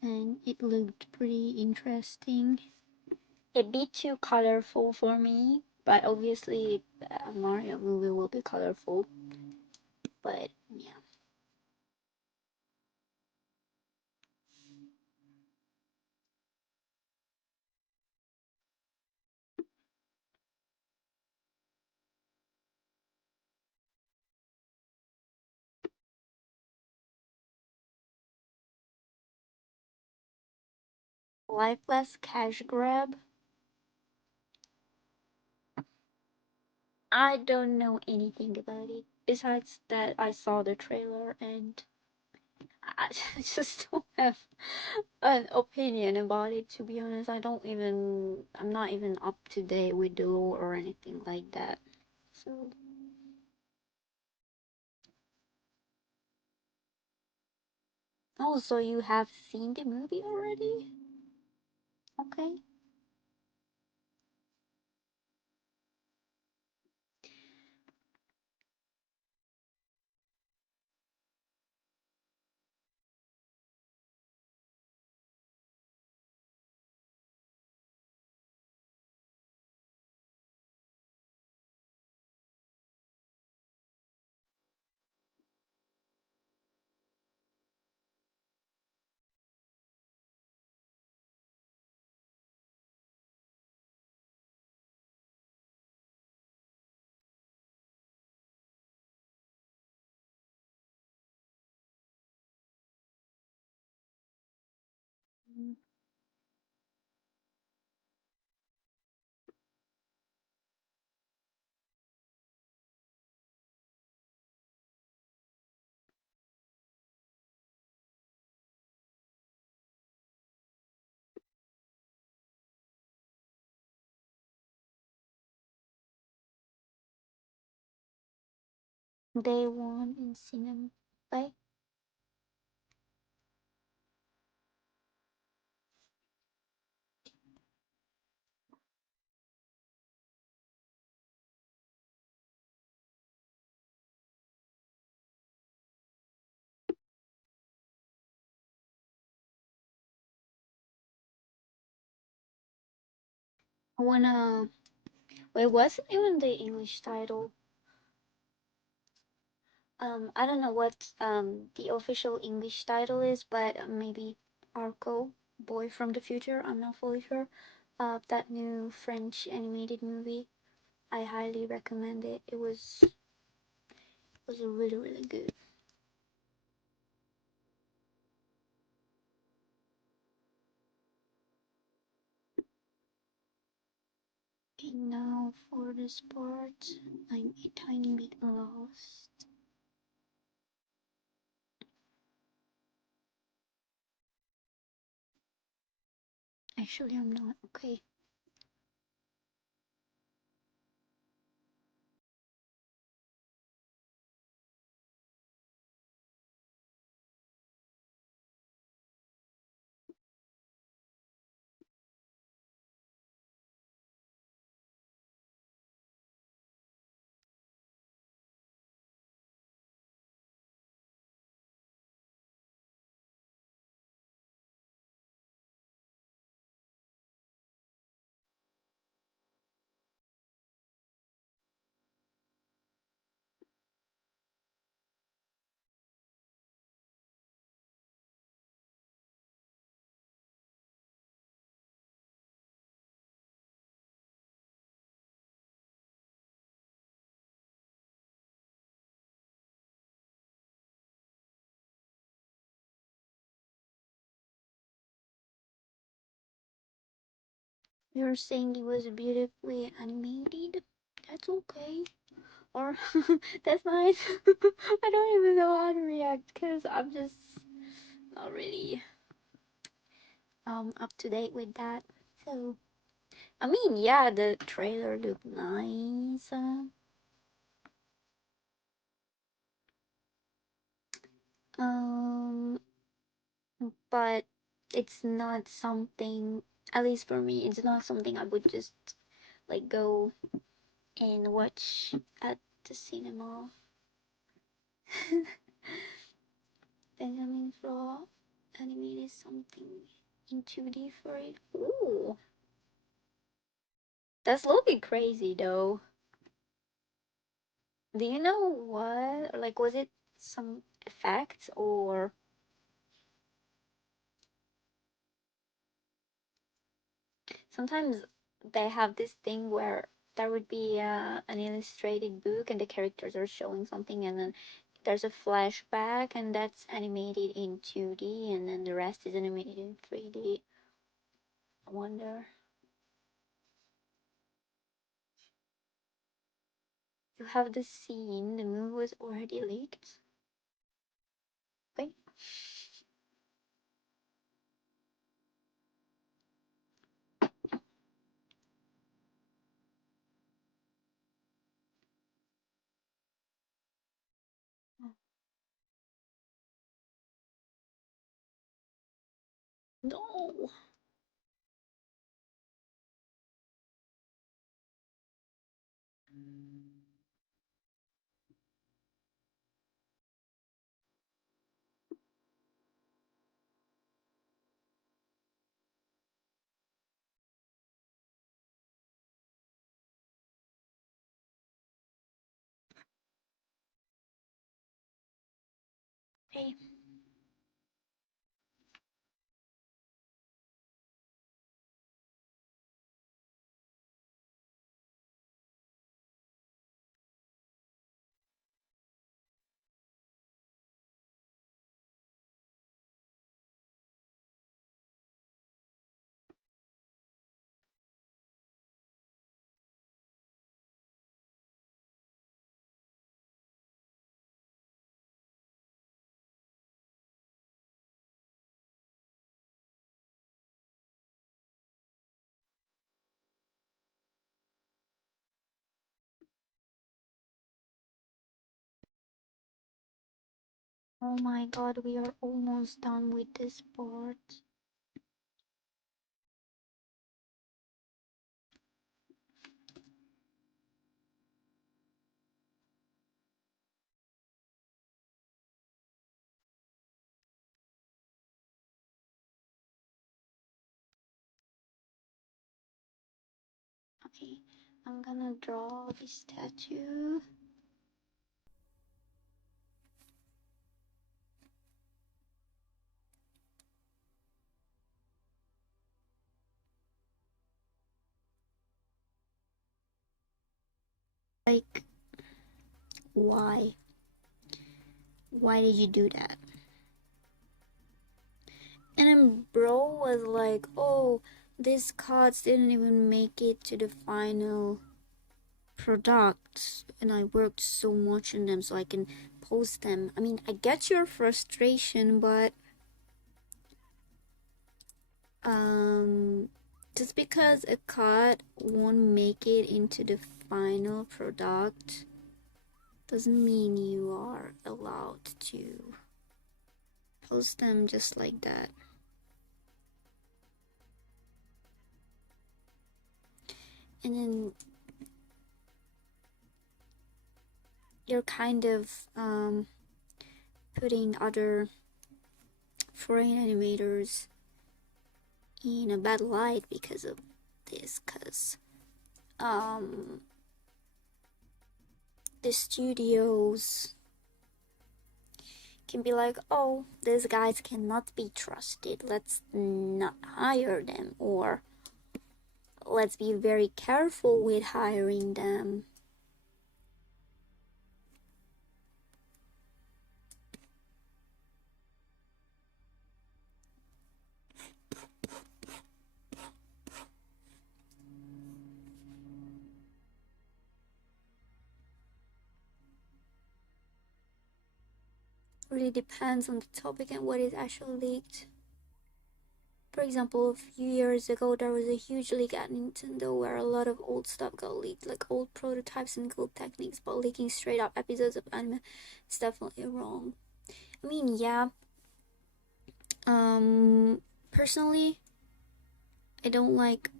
and it looked pretty interesting. A bit too colorful for me, but obviously a Mario movie will be colorful. But yeah. Lifeless cash grab. I don't know anything about it. Besides that, I saw the trailer and I just don't have an opinion about it, to be honest. I'm not even up to date with the lore or anything like that. So, oh, so you have seen the movie already? Okay. Day one in cinema. Bye. I wanna. Wait, what's even the English title? I don't know what the official English title is, but maybe Arco, Boy from the Future. I'm not fully sure. That new French animated movie. I highly recommend it. It was really good. Okay, now for this part, I'm a tiny bit lost. Actually, I'm not. Okay. You're saying it was beautifully animated? That's okay. Or that's nice. I don't even know how to react because I'm just not really. up to date with that. So I mean, yeah, the trailer looked nice. Um, but it's not something, at least for me, it's not something I would just like go and watch at the cinema. Benjamin Flaw animated something in 2D for it. Ooh, that's looking crazy though. Do you know what? Like, was it some effects or sometimes they have this thing where there would be an illustrated book and the characters are showing something and then there's a flashback and that's animated in 2D and then the rest is animated in 3D. I wonder. You have the scene, the movie was already leaked. Wait. No. Hey. Oh my god, we are almost done with this part. Okay, I'm gonna draw this statue. Like, why? Why did you do that? And then bro was like, oh, these cards didn't even make it to the final product. And I worked so much on them so I can post them. I mean, I get your frustration, but just because a card won't make it into the final product doesn't mean you are allowed to post them just like that. And then you're kind of putting other foreign animators in a bad light because of this, because the studios can be like, oh, these guys cannot be trusted, let's not hire them, or let's be very careful with hiring them. Really depends on the topic and what is actually leaked. For example, a few years ago, there was a huge leak at Nintendo where a lot of old stuff got leaked, like old prototypes and cool techniques, but leaking straight up episodes of anime is definitely wrong. I mean, yeah, personally, I don't like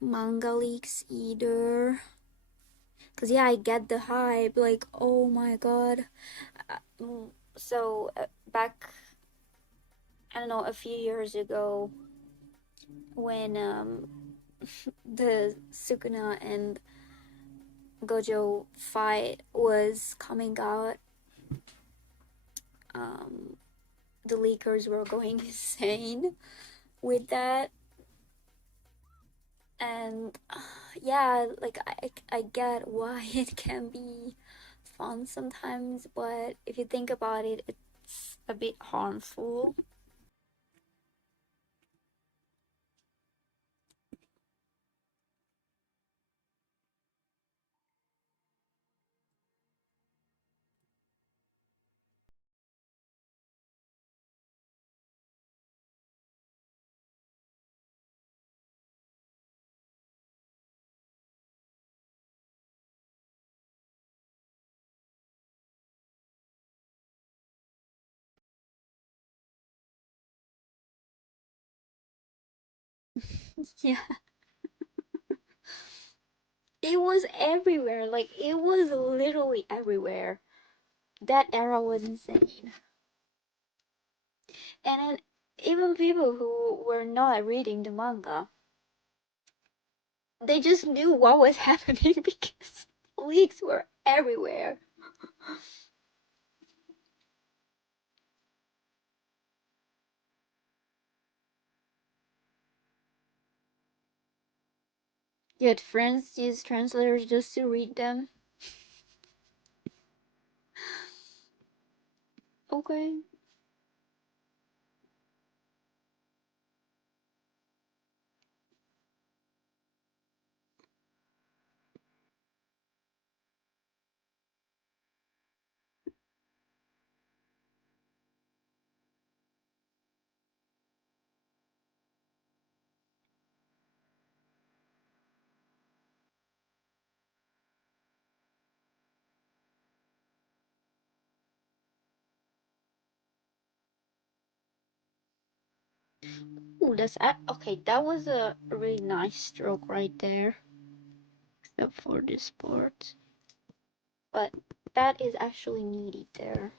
manga leaks either. Cause yeah, I get the hype, like, oh my god. So, back, I don't know, a few years ago, when the Sukuna and Gojo fight was coming out, um, the leakers were going insane with that, and yeah, like I get why it can be fun sometimes, but if you think about it, it's a bit harmful. Yeah, it was everywhere. Like it was literally everywhere. That era was insane. And then even people who were not reading the manga, they just knew what was happening because leaks were everywhere. Yet friends use translators just to read them. Okay. Ooh, okay. That was a really nice stroke right there. Except for this part. But that is actually needed there.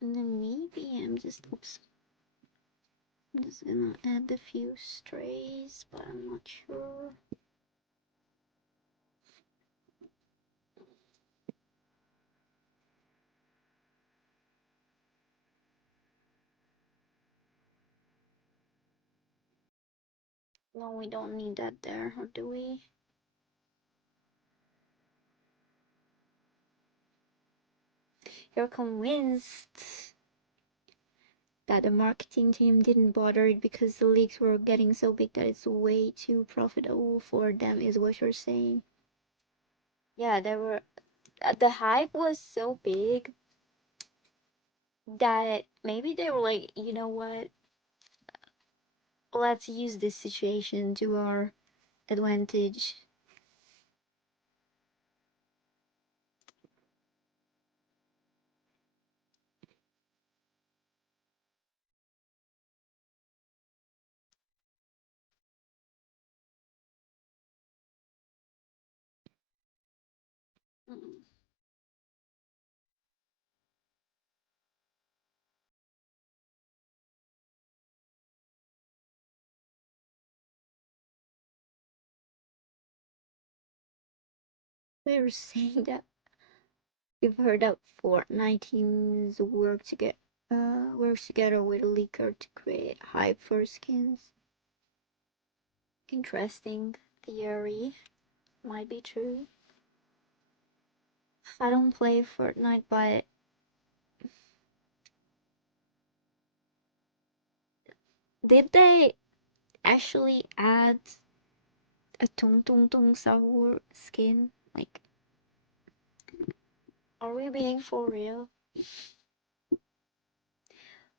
And then maybe oops. I'm just gonna add a few strays, but I'm not sure. No, we don't need that there, or do we? You're convinced that the marketing team didn't bother it because the leaks were getting so big that it's way too profitable for them, is what you're saying. Yeah, the hype was so big that maybe they were like, you know what? Let's use this situation to our advantage. Mm. We were saying that we've heard that Fortnite teams works together with a leaker to create hype for skins. Interesting theory. Might be true. I don't play Fortnite, but did they actually add a Tung Tung Tung Sahur skin? Like, are we being for real?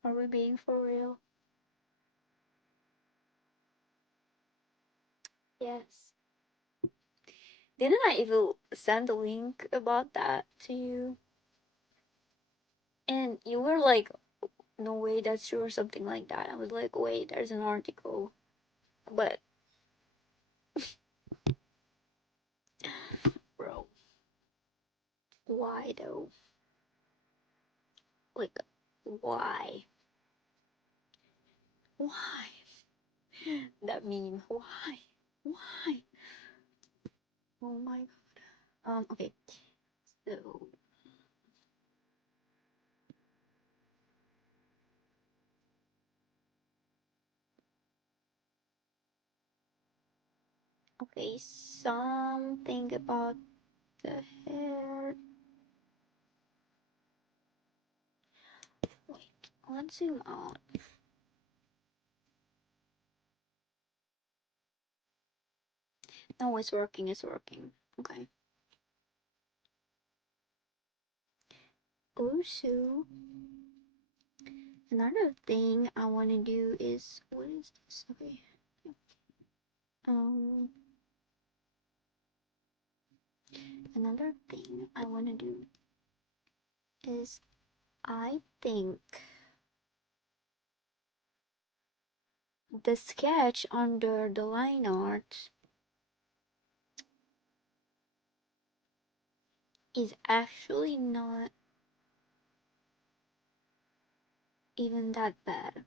Are we being for real? Yes. Didn't I even send a link about that to you? And you were like, no way, that's true, or something like that. I was like, wait, there's an article. But, bro, why though? Like, why? Why? That meme. Why? Why? Oh my god. Okay. So, okay, something about the hair. Wait, let's zoom out. No, it's working, it's working. Okay. Also, another thing I want to do is, what is this? Okay. Um, Another thing I want to do is, I think the sketch under the line art is actually not even that bad.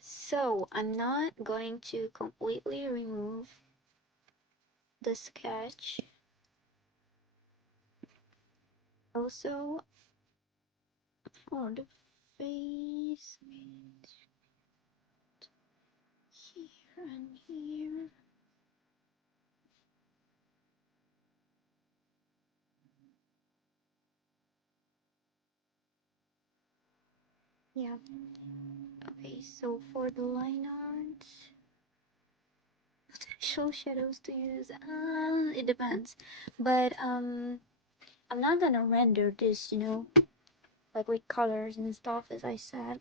So I'm not going to completely remove the sketch. Also, for the face, here and here. Yeah. Okay, so for the line art, potential shadows to use, it depends. But I'm not gonna render this, like with colors and stuff, as I said,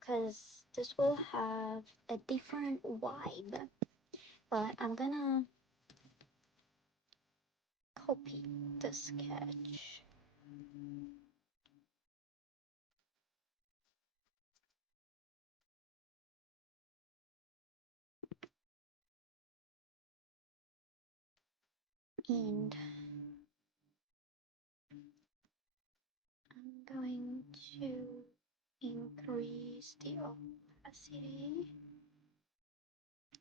because this will have a different vibe. But I'm gonna copy the sketch and I'm going to increase the opacity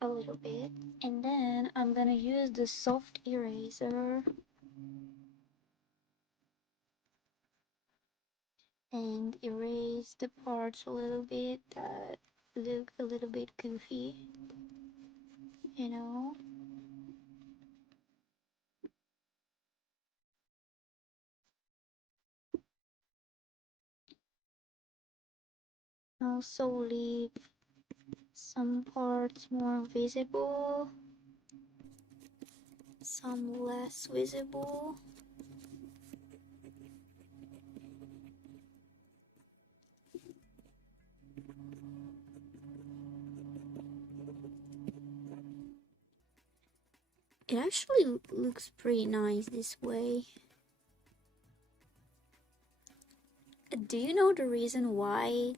a little bit, and then I'm gonna use the soft eraser and erase the parts a little bit that look a little bit goofy, you know. Also leave some parts more visible, some less visible. It actually looks pretty nice this way. Do you know the reason why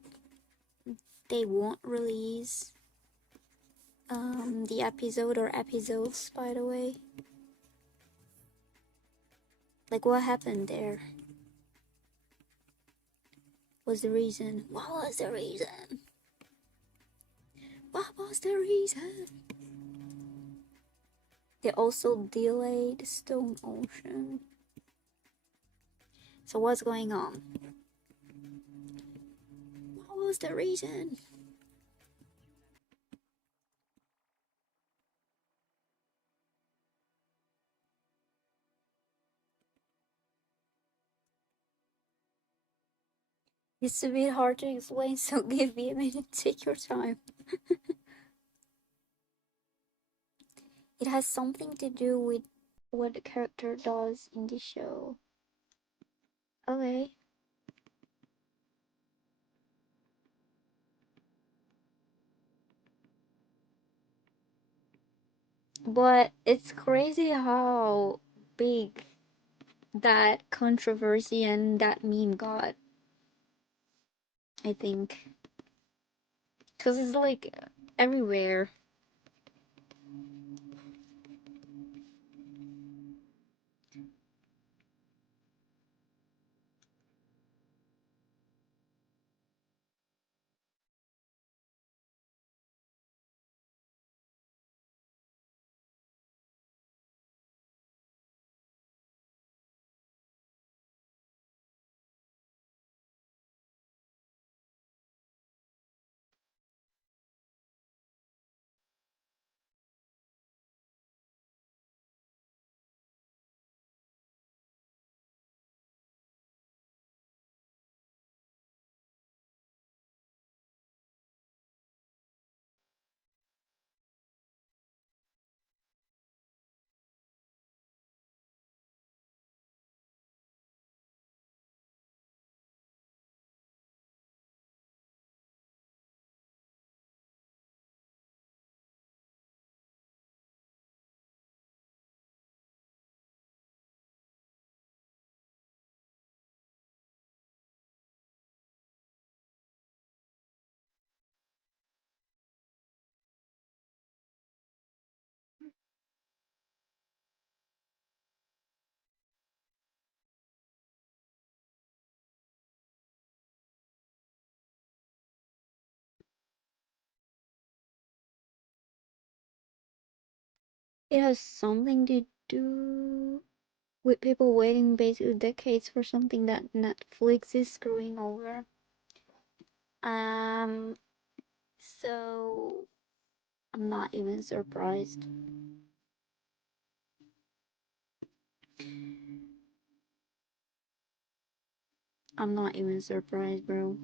they won't release the episode or episodes, by the way? Like, what happened there? Was the reason? What was the reason? What was the reason? They also delayed Stone Ocean. So what's going on? What was the reason? It's a bit hard to explain, so give me a minute. Take your time. It has something to do with what the character does in the show. Okay. But it's crazy how big that controversy and that meme got, I think. Because it's like everywhere. It has something to do with people waiting basically decades for something that Netflix is screwing over. Um, so I'm not even surprised. I'm not even surprised, bro.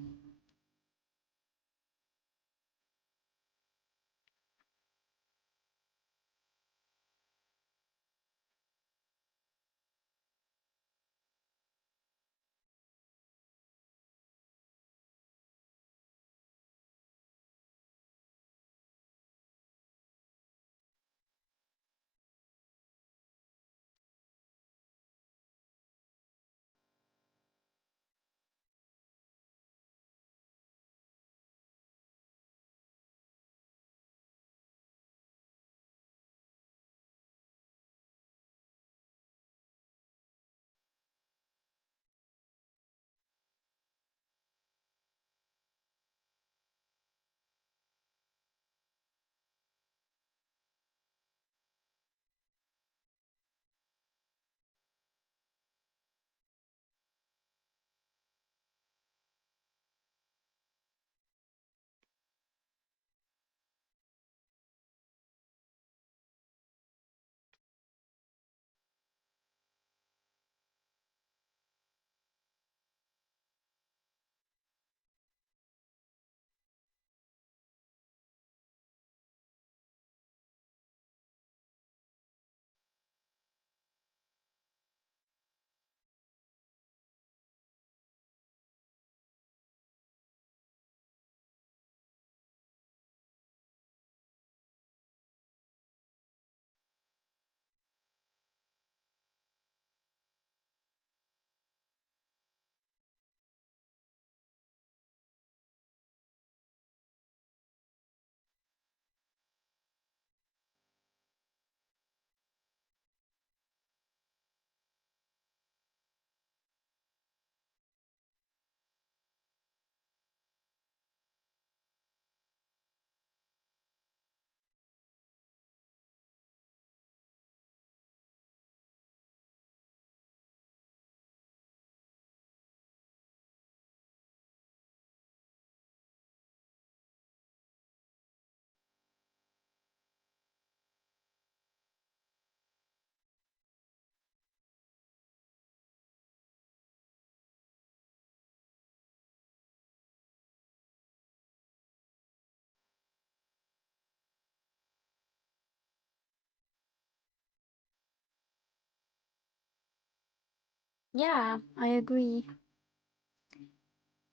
Yeah, I agree.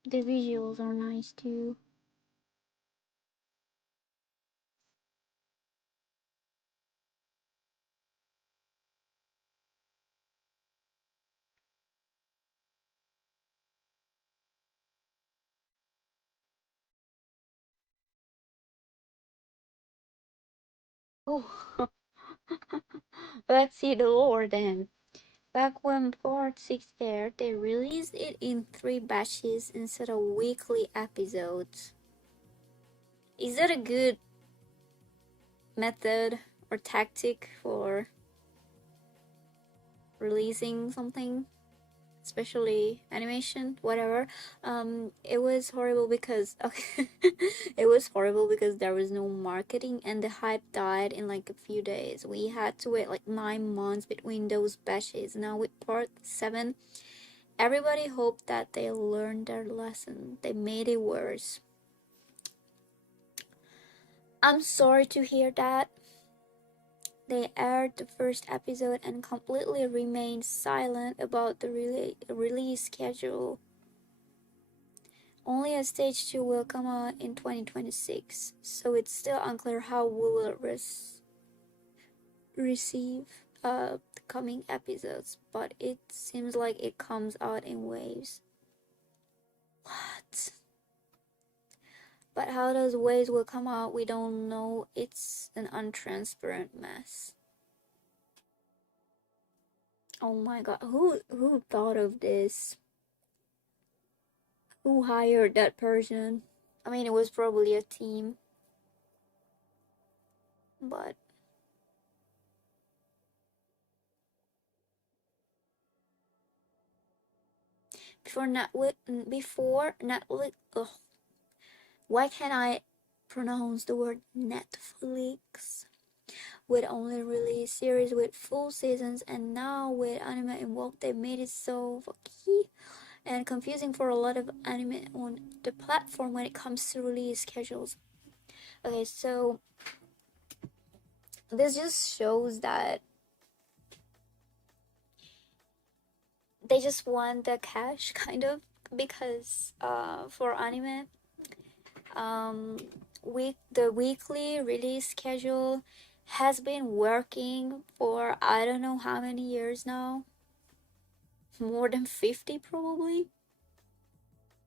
The visuals are nice too. Oh, let's see the lore then. Back when Part 6 aired, they released it in 3 batches instead of weekly episodes. Is that a good method or tactic for releasing something? Especially animation, whatever. It was horrible because okay, it was horrible because there was no marketing and the hype died in like a few days. We had to wait like 9 months between those batches. Now with part 7, everybody hoped that they learned their lesson. They made it worse. I'm sorry to hear that. They aired the first episode and completely remained silent about the release schedule. Only a stage 2 will come out in 2026, so it's still unclear how we will receive the coming episodes, but it seems like it comes out in waves. What? But how those waves will come out, we don't know. It's an untransparent mess. Oh my god, who thought of this? Who hired that person? I mean, it was probably a team, but before Netflix, ugh, why can't I pronounce the word Netflix? Would only release series with full seasons, and now with anime involved, they made it so fucky and confusing for a lot of anime on the platform when it comes to release schedules. Okay, so this just shows that they just want the cash, kind of, because for anime, um, the weekly release schedule has been working for I don't know how many years now. More than 50 probably.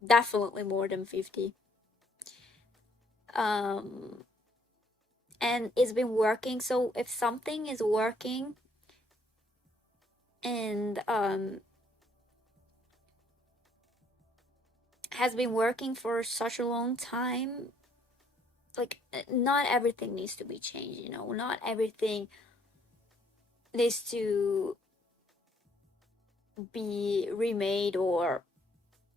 Definitely more than 50. Um and it's been working, so if something is working and has been working for such a long time, like not everything needs to be changed, you know. Not everything needs to be remade or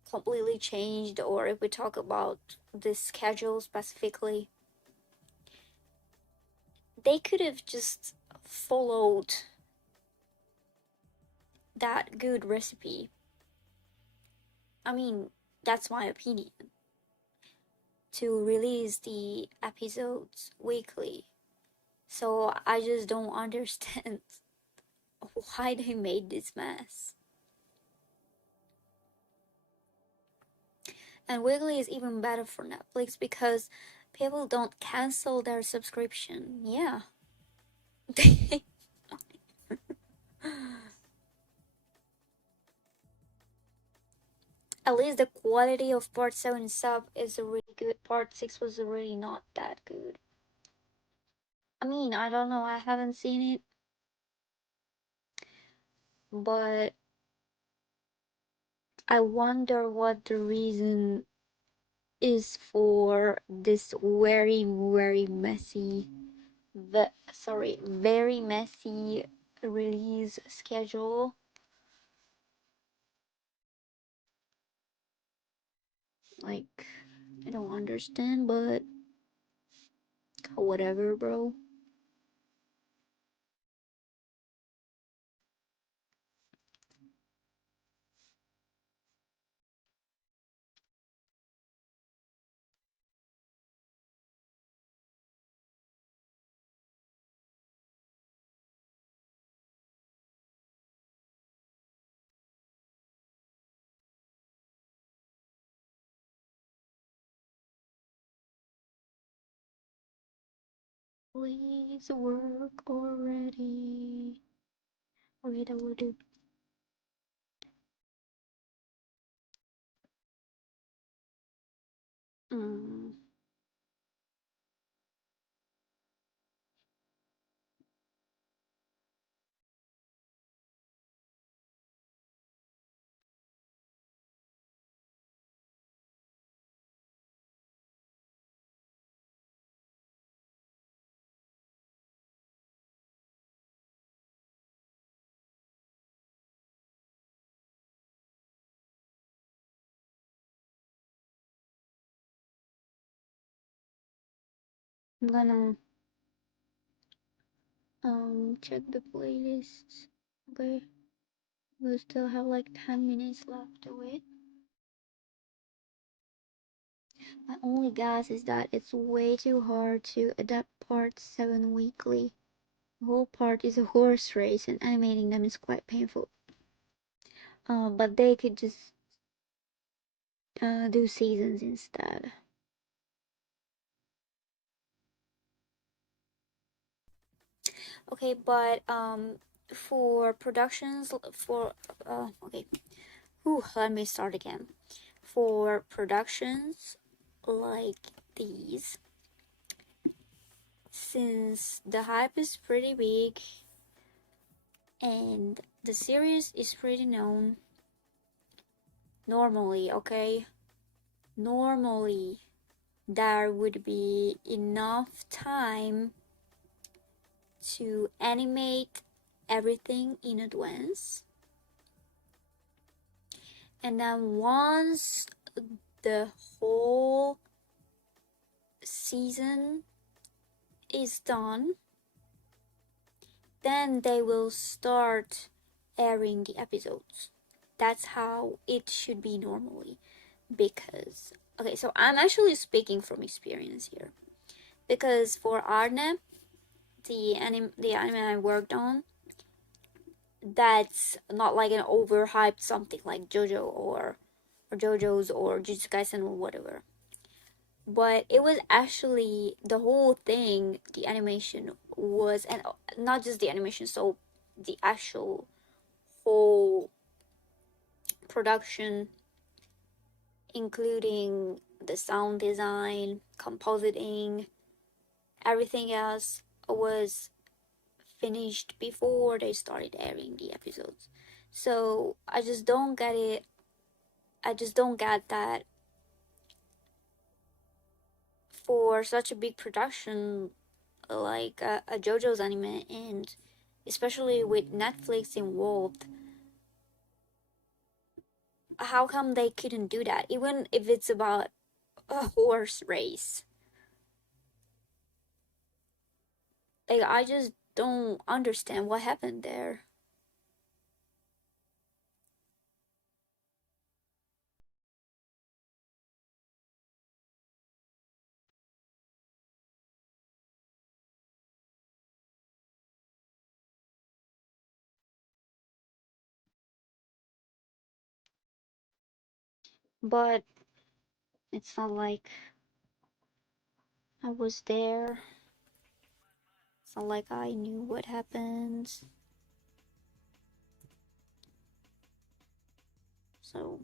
completely changed, or if we talk about the schedule specifically, they could have just followed that good recipe. I mean, that's my opinion. To release the episodes weekly. So I just don't understand why they made this mess. And weekly is even better for Netflix because people don't cancel their subscription. Yeah. At least the quality of part 7 sub is really good. Part 6 was really not that good. I mean, I don't know, I haven't seen it, but I wonder what the reason is for this very messy, very messy release schedule. Like, I don't understand, but whatever, bro. Please work already. Okay, that will do. Mm. I'm gonna check the playlists. Okay, we still have like 10 minutes left to it. My only guess is that it's way too hard to adapt part 7 weekly. The whole part is a horse race and animating them is quite painful. But they could just do seasons instead. Okay, but for productions for okay, let me start again. For productions like these, since the hype is pretty big and the series is pretty known, normally there would be enough time to animate everything in advance. And then once the whole season is done, then they will start airing the episodes. That's how it should be normally. Because, okay, so I'm actually speaking from experience here. Because for Arne, the anime I worked on, that's not like an overhyped something like JoJo or JoJo's or Jujutsu Kaisen or whatever. But it was actually the whole thing, the animation was, and not just the animation, so the actual whole production, including the sound design, compositing, everything else was finished before they started airing the episodes. So I just don't get it. I just don't get that for such a big production like a JoJo's anime, and especially with Netflix involved, how come they couldn't do that? Even if it's about a horse race. Like, I just don't understand what happened there. But it's not like I was there. It's not like I knew what happens. So,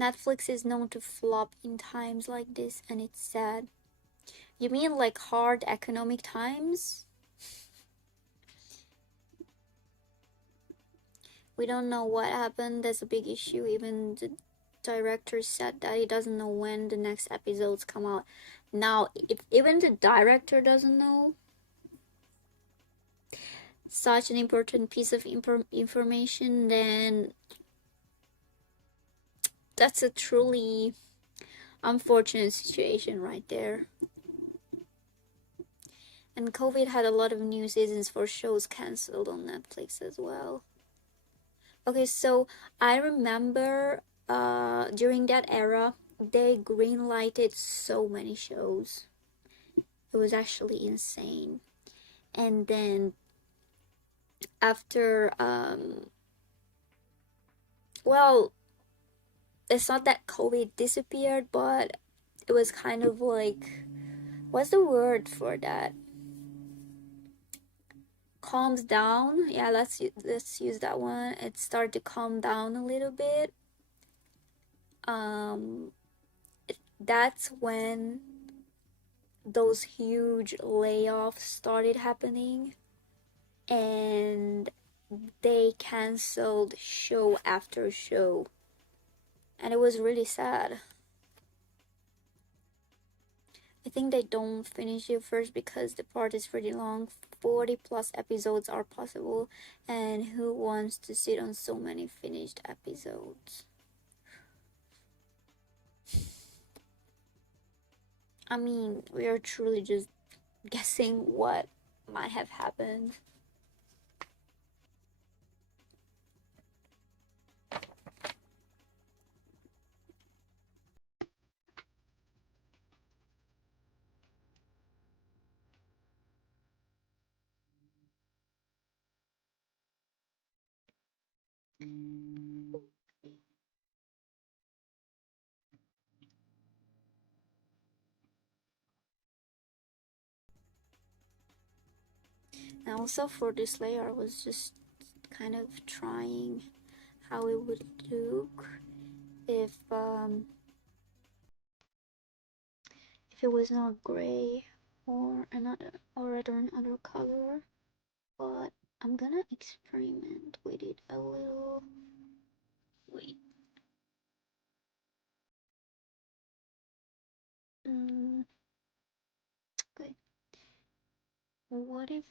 Netflix is known to flop in times like this, and it's sad. You mean like hard economic times? We don't know what happened. That's a big issue. Even the director said that he doesn't know when the next episodes come out. Now, if even the director doesn't know such an important piece of information, then that's a truly unfortunate situation right there. And COVID had a lot of new seasons for shows cancelled on Netflix as well. Okay, so I remember during that era, they greenlighted so many shows. It was actually insane. And then after well, it's not that COVID disappeared, but it was kind of like, what's the word for that? Calms down. Yeah, let's use that one. It started to calm down a little bit. Um, that's when those huge layoffs started happening, and they canceled show after show, and it was really sad. I think they don't finish it first because the part is pretty long. 40 plus episodes are possible, and who wants to sit on so many finished episodes? I mean, we are truly just guessing what might have happened. And also for this layer, I was just kind of trying how it would look if it was not gray or rather another color. But I'm gonna experiment with it a little. Wait. Mm, okay. What if?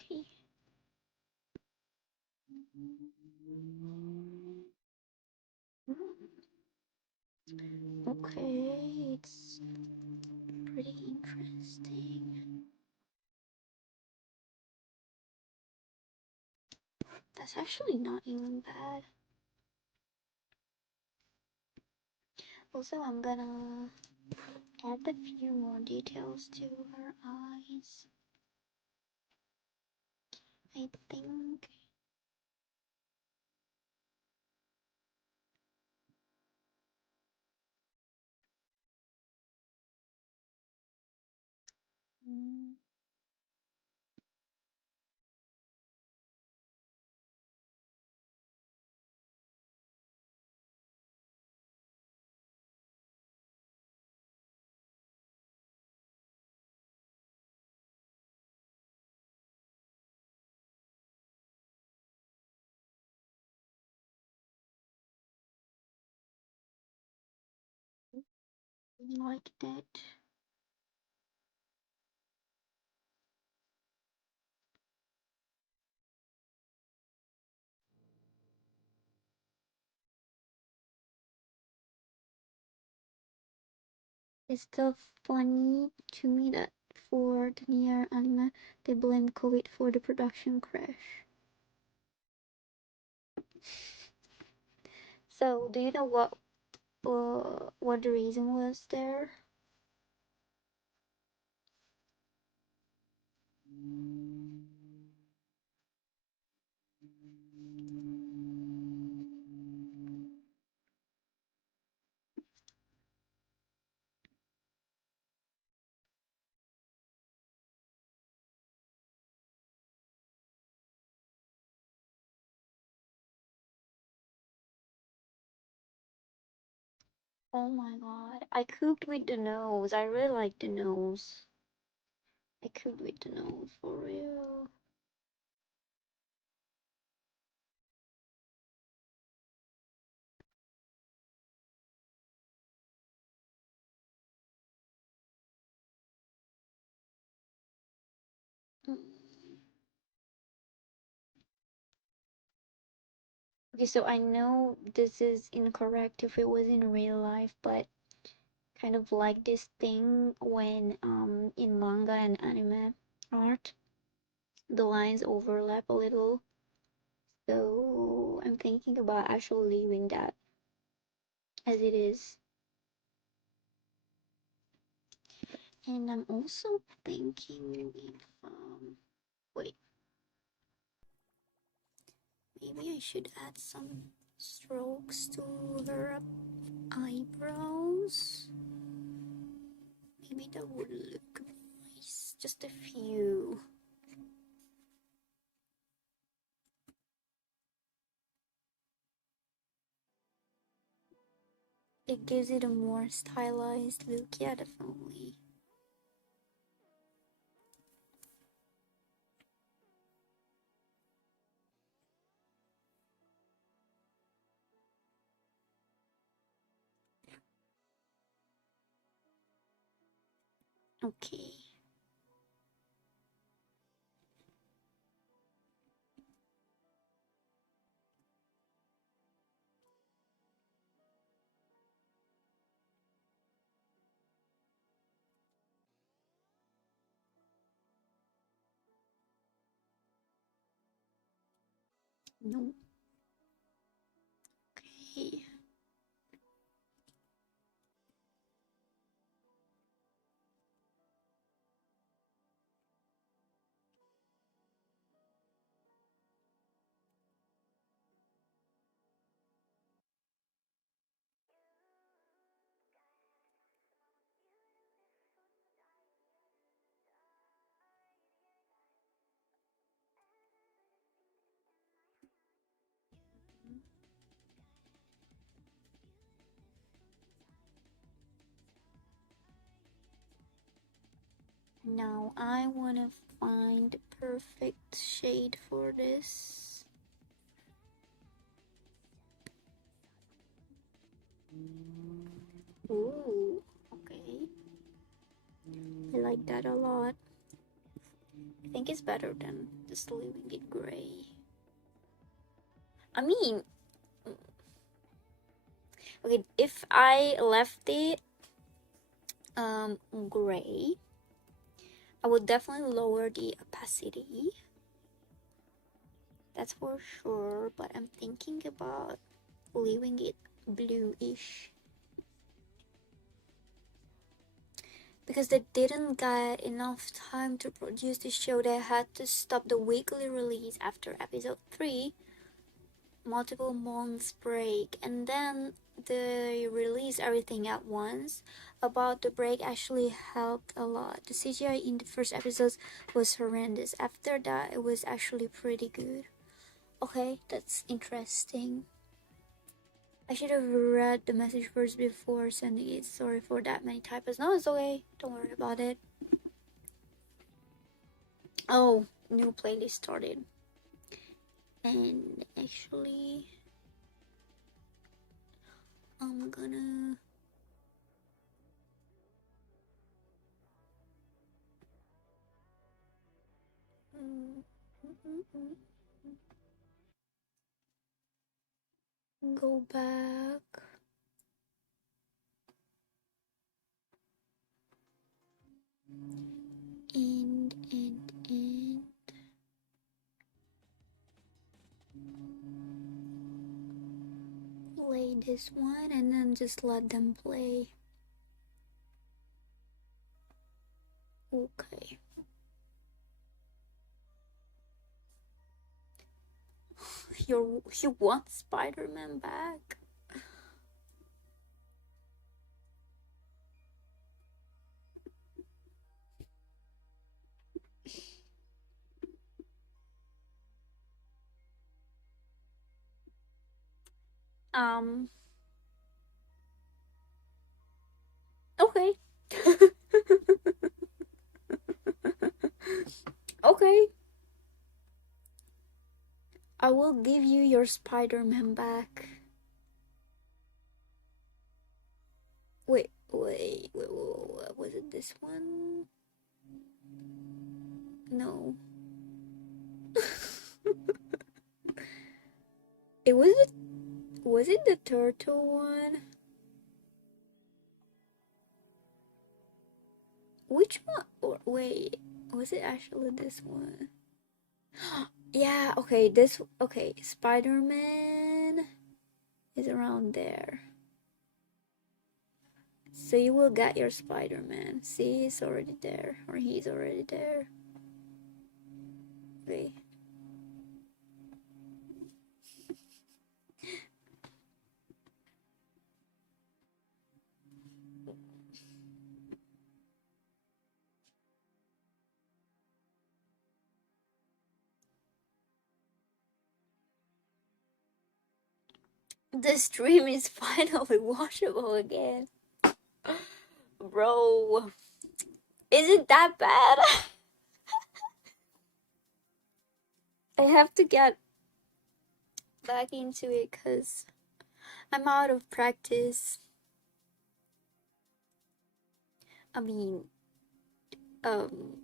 Okay. Okay, it's pretty interesting. That's actually not even bad. Also, I'm gonna add a few more details to her eyes. I think. Mm, like that. It's still funny to me that for the near anime, they blame COVID for the production crash. So, do you know what the reason was there? Oh my god, I cooked with the nose. I really like the nose. I cooked with the nose for real. Mm. Okay, so I know this is incorrect if it was in real life, but kind of like this thing when in manga and anime art, the lines overlap a little. So I'm thinking about actually leaving that as it is. And I'm also thinking if wait, Maybe I should add some strokes to her eyebrows. Maybe that would look nice. Just a few. It gives it a more stylized look. Yeah, definitely. Okay. No. Okay. Now I want to find the perfect shade for this. Ooh, okay. I like that a lot. I think it's better than just leaving it gray. I mean, okay, if I left it gray, I would definitely lower the opacity. That's for sure, but I'm thinking about leaving it bluish. Because they didn't get enough time to produce the show, they had to stop the weekly release after episode 3, multiple months break, and then they released everything at once. About the break actually helped a lot. The CGI in the first episodes was horrendous. After that, it was actually pretty good. Okay, that's interesting. I should have read the message first before sending it. Sorry for that many typos. No, it's okay. Don't worry about it. Oh, new playlist started. And actually, I'm gonna... go back. And play this one and then just let them play. Okay. You want Spider-Man back? Okay. Okay. I will give you your Spider-Man back. Wait, was it this one? No. Was it the turtle one? Which one? Or wait, was it actually this one? Yeah, okay, Spider-Man is around there. So you will get your Spider-Man. See, he's already there, or he's already there. Okay. The stream is finally watchable again. Bro, is it that bad? I have to get back into it because I'm out of practice. I mean, um,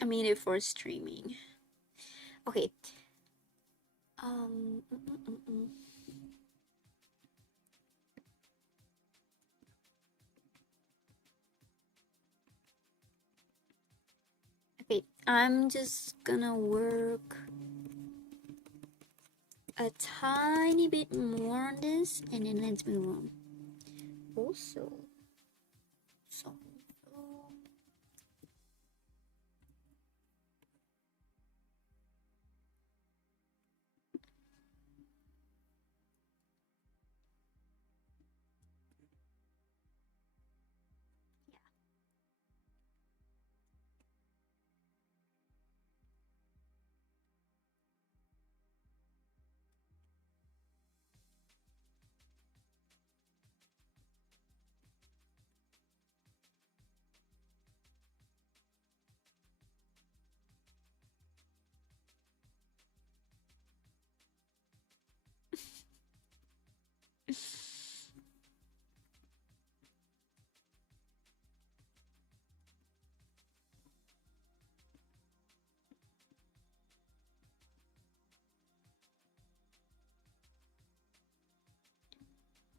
I mean it for streaming. Okay. Um. mm, mm, mm, mm. Okay, I'm just gonna work a tiny bit more on this, and then let's move on. Also, so.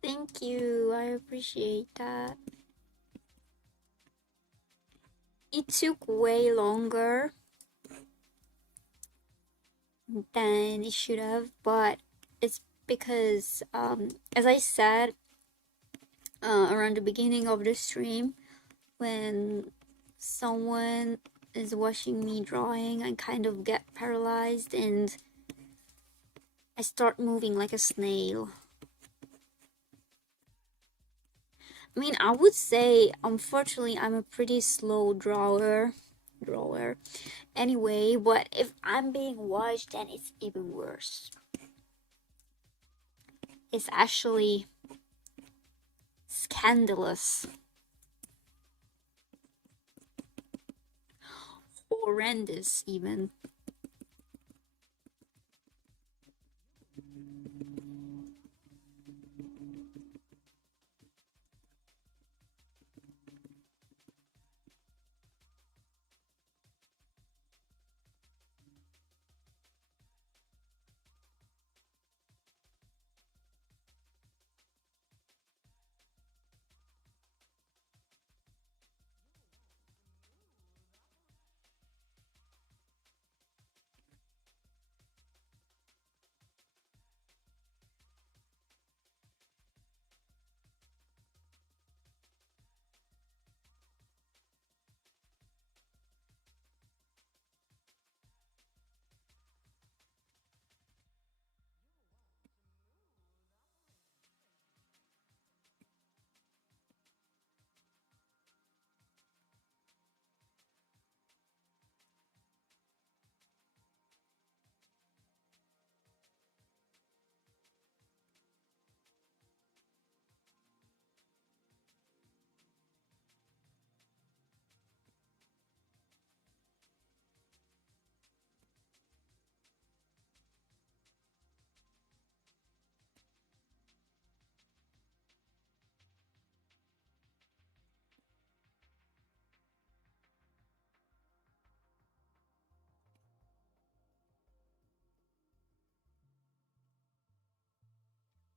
Thank you, I appreciate that. It took way longer than it should have, but it's because, as I said around the beginning of the stream, when someone is watching me drawing, I kind of get paralyzed and I start moving like a snail. I mean, I would say, unfortunately, I'm a pretty slow drawer. Anyway, but if I'm being watched, then it's even worse. It's actually scandalous. Horrendous, even.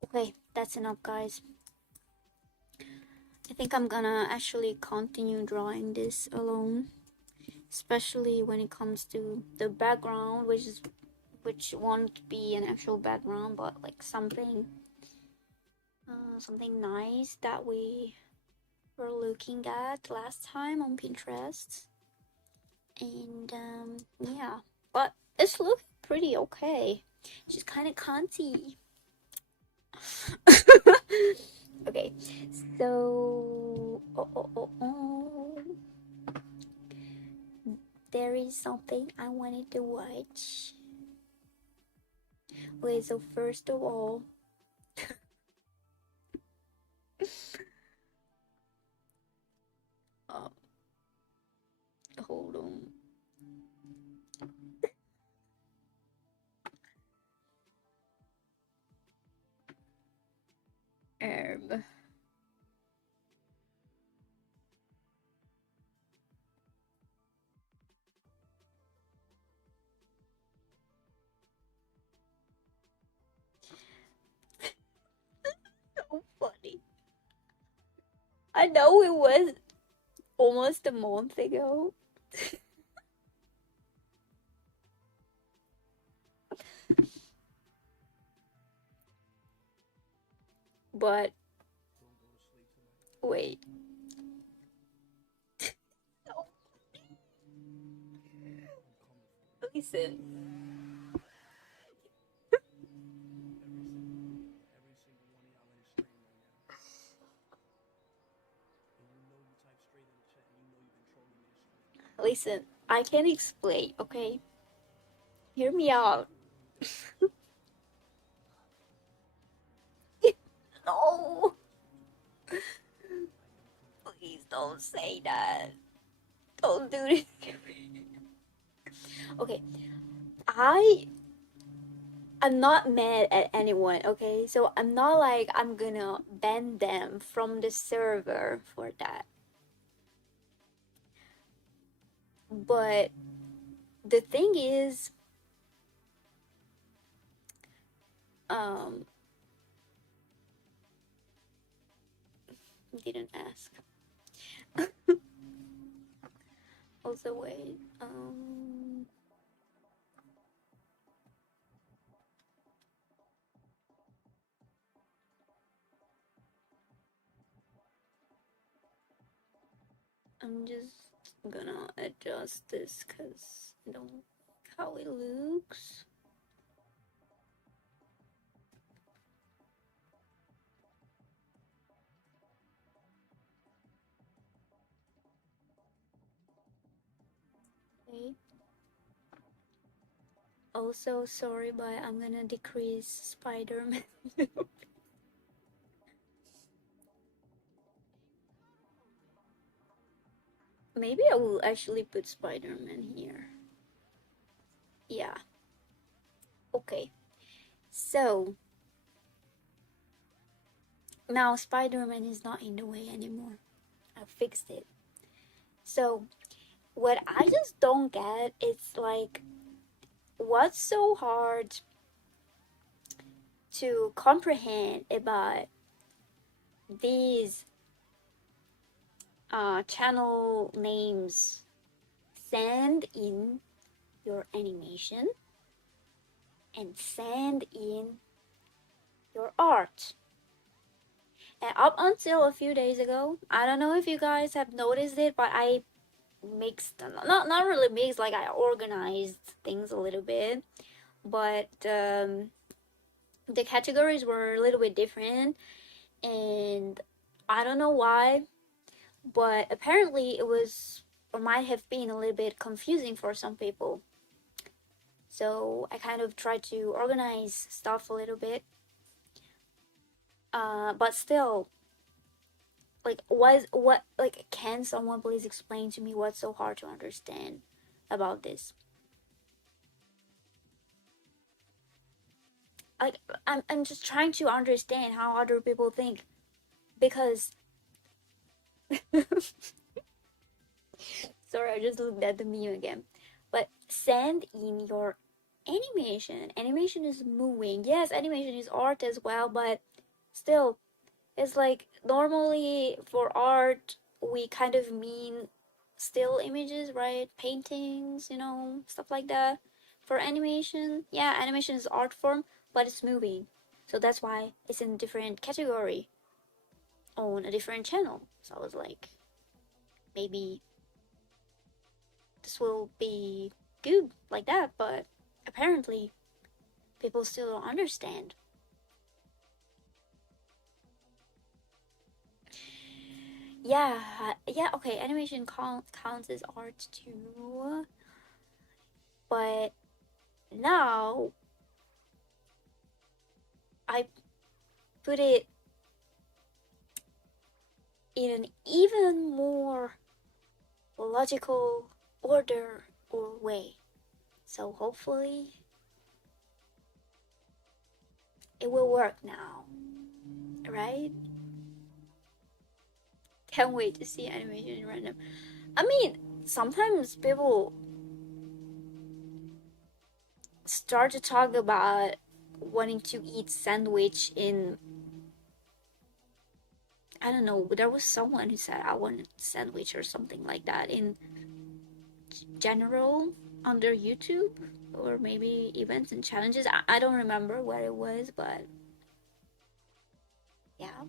Okay, that's enough, guys. I think I'm gonna actually continue drawing this alone, especially when it comes to the background, which won't be an actual background, but like something nice that we were looking at last time on Pinterest. And yeah, but it's looking pretty okay. She's kind of cunty. Okay, so there is something I wanted to watch. Wait, so first of all, um, hold on. Um, so funny. I know it was almost a month ago. But wait. Listen. Listen, I can explain, okay? Hear me out. No, please don't say that. Don't do this. Okay, I I'm not mad at anyone, okay? So I'm not like I'm gonna ban them from the server for that. But the thing is, um, didn't ask. Also, wait, I'm just gonna adjust this because I don't like how it looks. Okay. Also, sorry, but I'm gonna decrease Spider-Man. Maybe I will actually put Spider-Man here. Yeah. Okay. So now Spider-Man is not in the way anymore. I fixed it. So what I just don't get is like, what's so hard to comprehend about these channel names? Send in your animation and send in your art. And up until a few days ago, I don't know if you guys have noticed it, but I mixed, not really mixed, like I organized things a little bit, but the categories were a little bit different, and I don't know why, but apparently it was or might have been a little bit confusing for some people. So I kind of tried to organize stuff a little bit, but still, like, what like, can someone please explain to me what's so hard to understand about this? Like, I'm just trying to understand how other people think, because sorry, I just looked at the meme again. But send in your animation. Animation is moving. Yes, animation is art as well, but still, it's like normally for art we kind of mean still images, right? Paintings, stuff like that. For animation, yeah, animation is art form, but it's moving. So that's why it's in a different category on a different channel. So I was like, maybe this will be good like that, but apparently people still don't understand. Yeah, yeah, okay, animation counts as art too, but now I put it in an even more logical order or way. So hopefully it will work now, right? Can't wait to see animation in random. I mean, sometimes people start to talk about wanting to eat sandwich in, I don't know, there was someone who said I wanted sandwich or something like that in general under YouTube, or maybe events and challenges. I don't remember what it was, but yeah.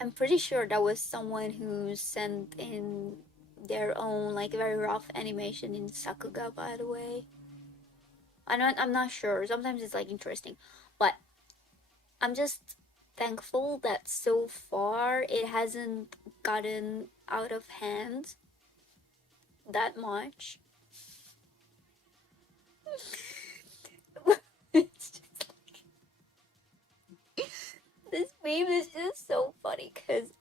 I'm pretty sure that was someone who sent in their own like very rough animation in Sakuga, by the way. I'm not sure. Sometimes it's like interesting, but I'm just thankful that so far it hasn't gotten out of hand that much. It's just, this meme is just so funny because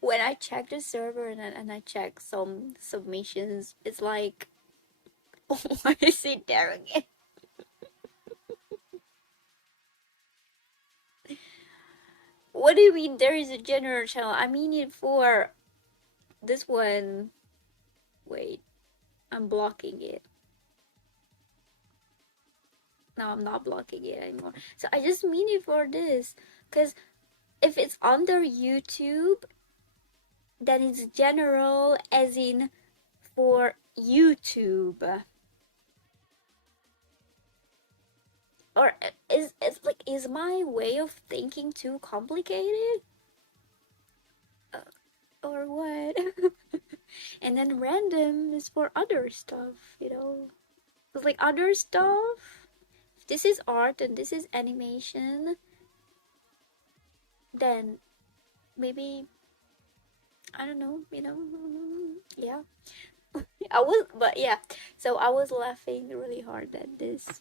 when I check the server and I check some submissions, it's like, why is it there again? What do you mean there is a general channel? I mean it for this one. Wait, I'm blocking it. No, I'm not blocking it anymore. So I just mean it for this. Because if it's under YouTube, then it's general as in for YouTube. Or is my way of thinking too complicated? Or what? And then random is for other stuff, you know? It's like other stuff. If this is art and this is animation, then maybe, I don't know, you know? Yeah. But yeah. So I was laughing really hard at this.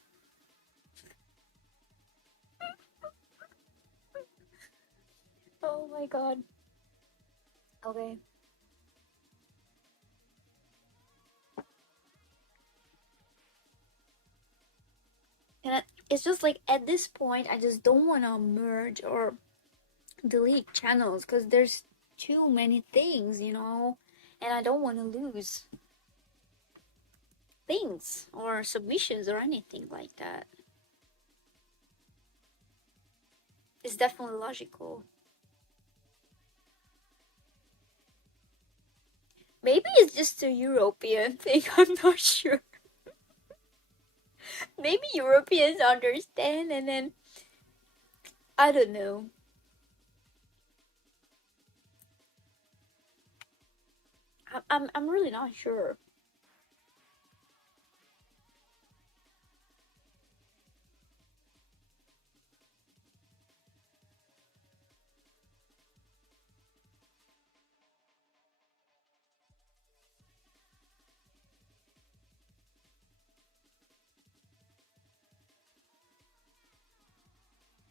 Oh my god. Okay. And it's just like at this point, I just don't want to merge or delete channels because there's too many things, you know, and I don't want to lose things or submissions or anything like that. It's definitely logical. Maybe it's just a European thing, I'm not sure. Maybe Europeans understand and then I don't know. I'm really not sure.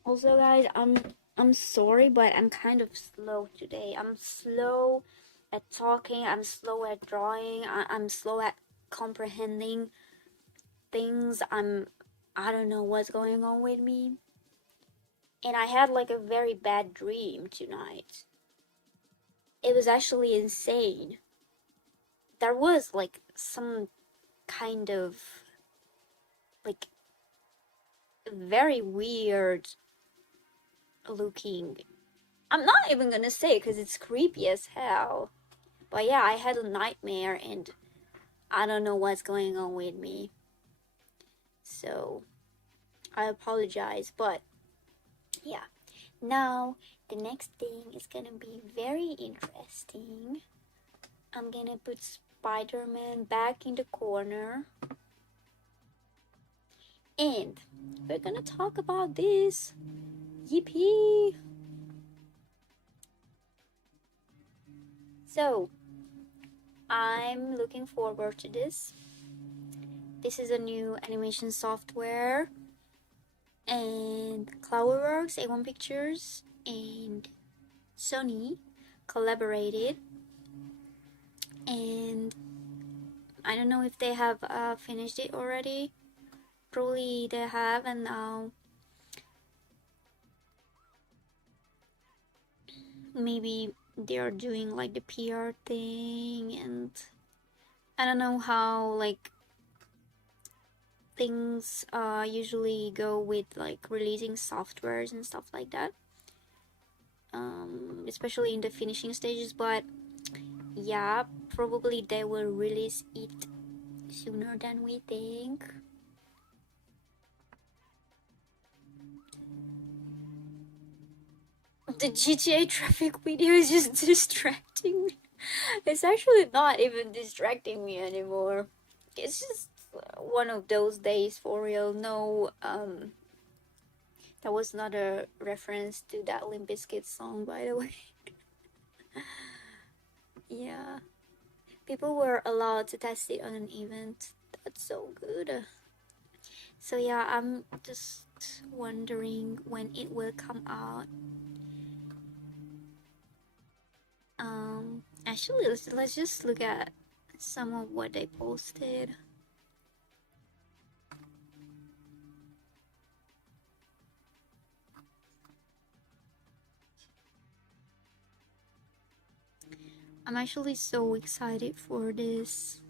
Also, guys, I'm sorry, but I'm kind of slow today. I'm slow at talking. I'm slow at drawing. I'm slow at comprehending things. I don't know what's going on with me. And I had like a very bad dream tonight. It was actually insane. There was like some kind of like very weird looking. I'm not even gonna say because it's creepy as hell. But yeah, I had a nightmare and I don't know what's going on with me. So I apologize. But yeah, now the next thing is gonna be very interesting. I'm gonna put Spider-Man back in the corner. And we're gonna talk about this. Yippee! So, I'm looking forward to this. This is a new animation software, and Cloudworks, A1 Pictures, and Sony collaborated, and I don't know if they have finished it already. Probably they have, and now maybe they are doing like the PR thing, and I don't know how like things usually go with like releasing softwares and stuff like that, especially in the finishing stages, but yeah, probably they will release it sooner than we think. The GTA traffic video is just distracting me. It's actually not even distracting me anymore. It's just one of those days for real. No, that was not a reference to that Limp Bizkit song, by the way. Yeah, people were allowed to test it on an event. That's so good. So yeah, I'm just wondering when it will come out. Actually, let's just look at some of what they posted. I'm actually so excited for this.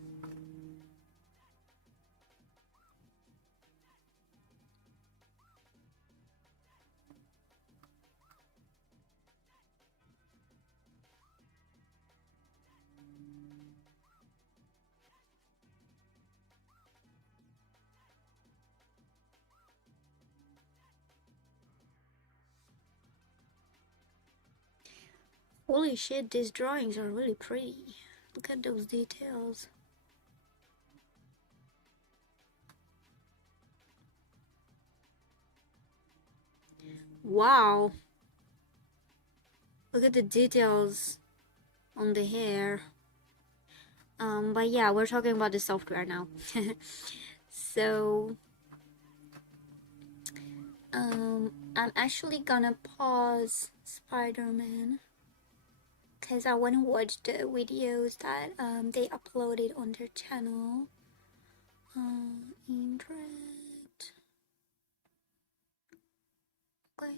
Holy shit, these drawings are really pretty. Look at those details. Wow. Look at the details on the hair. But yeah, we're talking about the software now. So, I'm actually gonna pause Spider-Man because I want to watch the videos that they uploaded on their channel. Interact. Okay.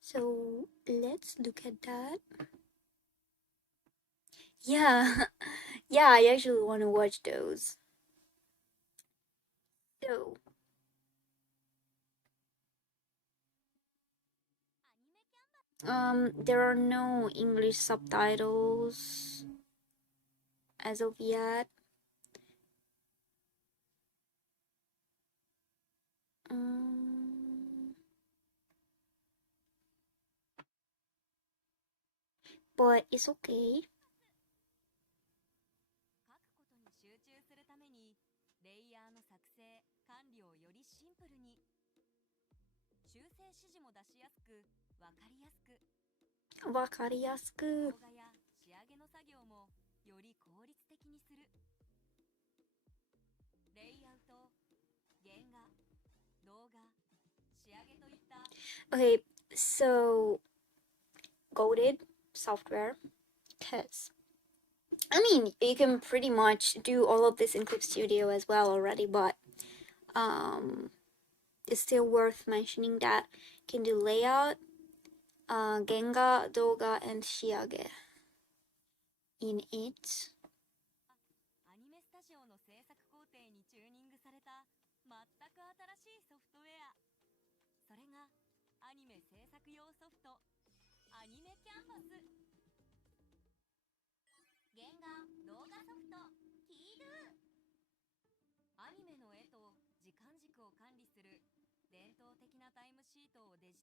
So let's look at that. Yeah, yeah, I actually want to watch those. So, there are no English subtitles as of yet. But it's okay. Wakariyasu. Okay, so goated software, because I mean you can pretty much do all of this in Clip Studio as well already, but it's still worth mentioning that you can do layout, Genga, Doga, and Shiage in it.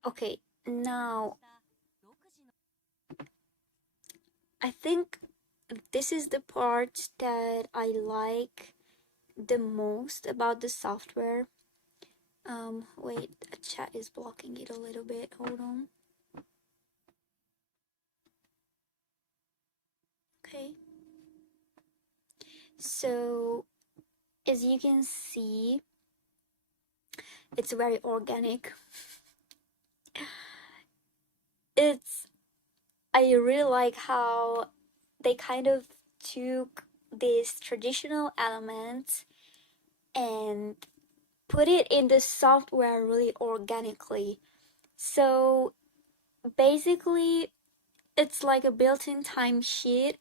Okay, now I think this is the part that I like the most about the software. Wait, a chat is blocking it a little bit. Hold on. Okay. So as you can see, it's very organic. I really like how they kind of took these traditional elements and put it in the software really organically. So basically, it's like a built-in timesheet,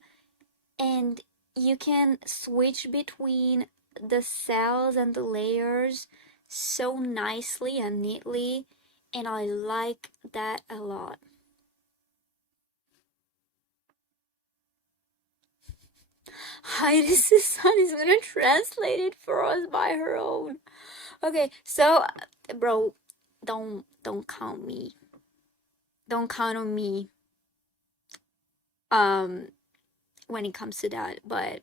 and you can switch between the cells and the layers so nicely and neatly, and I like that a lot. Heidi's son is gonna translate it for us by her own. Okay, so bro, don't count me. Don't count on me. Um, when it comes to that, but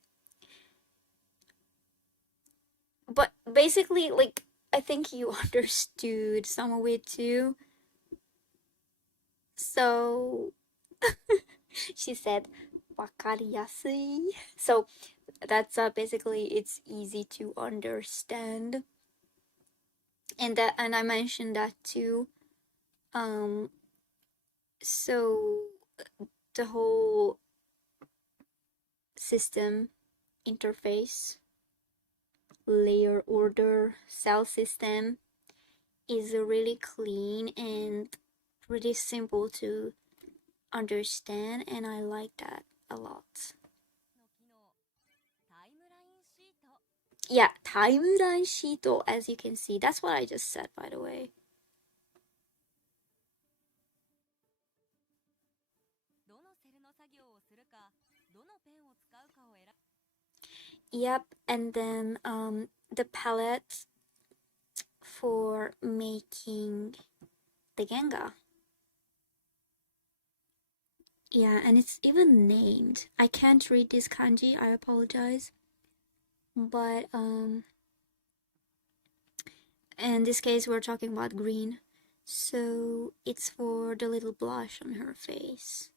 basically, like, I think you understood some of it too. So she said, "Wakariyasui." So that's basically it's easy to understand, and I mentioned that too. Um, so the whole system interface, layer order, cell system is really clean and pretty simple to understand, and I like that a lot. Yeah, timeline sheet, as you can see. That's what I just said, by the way. Yep, and then the palette for making the Genga. Yeah, and it's even named. I can't read this kanji, I apologize. But in this case we're talking about green. So it's for the little blush on her face.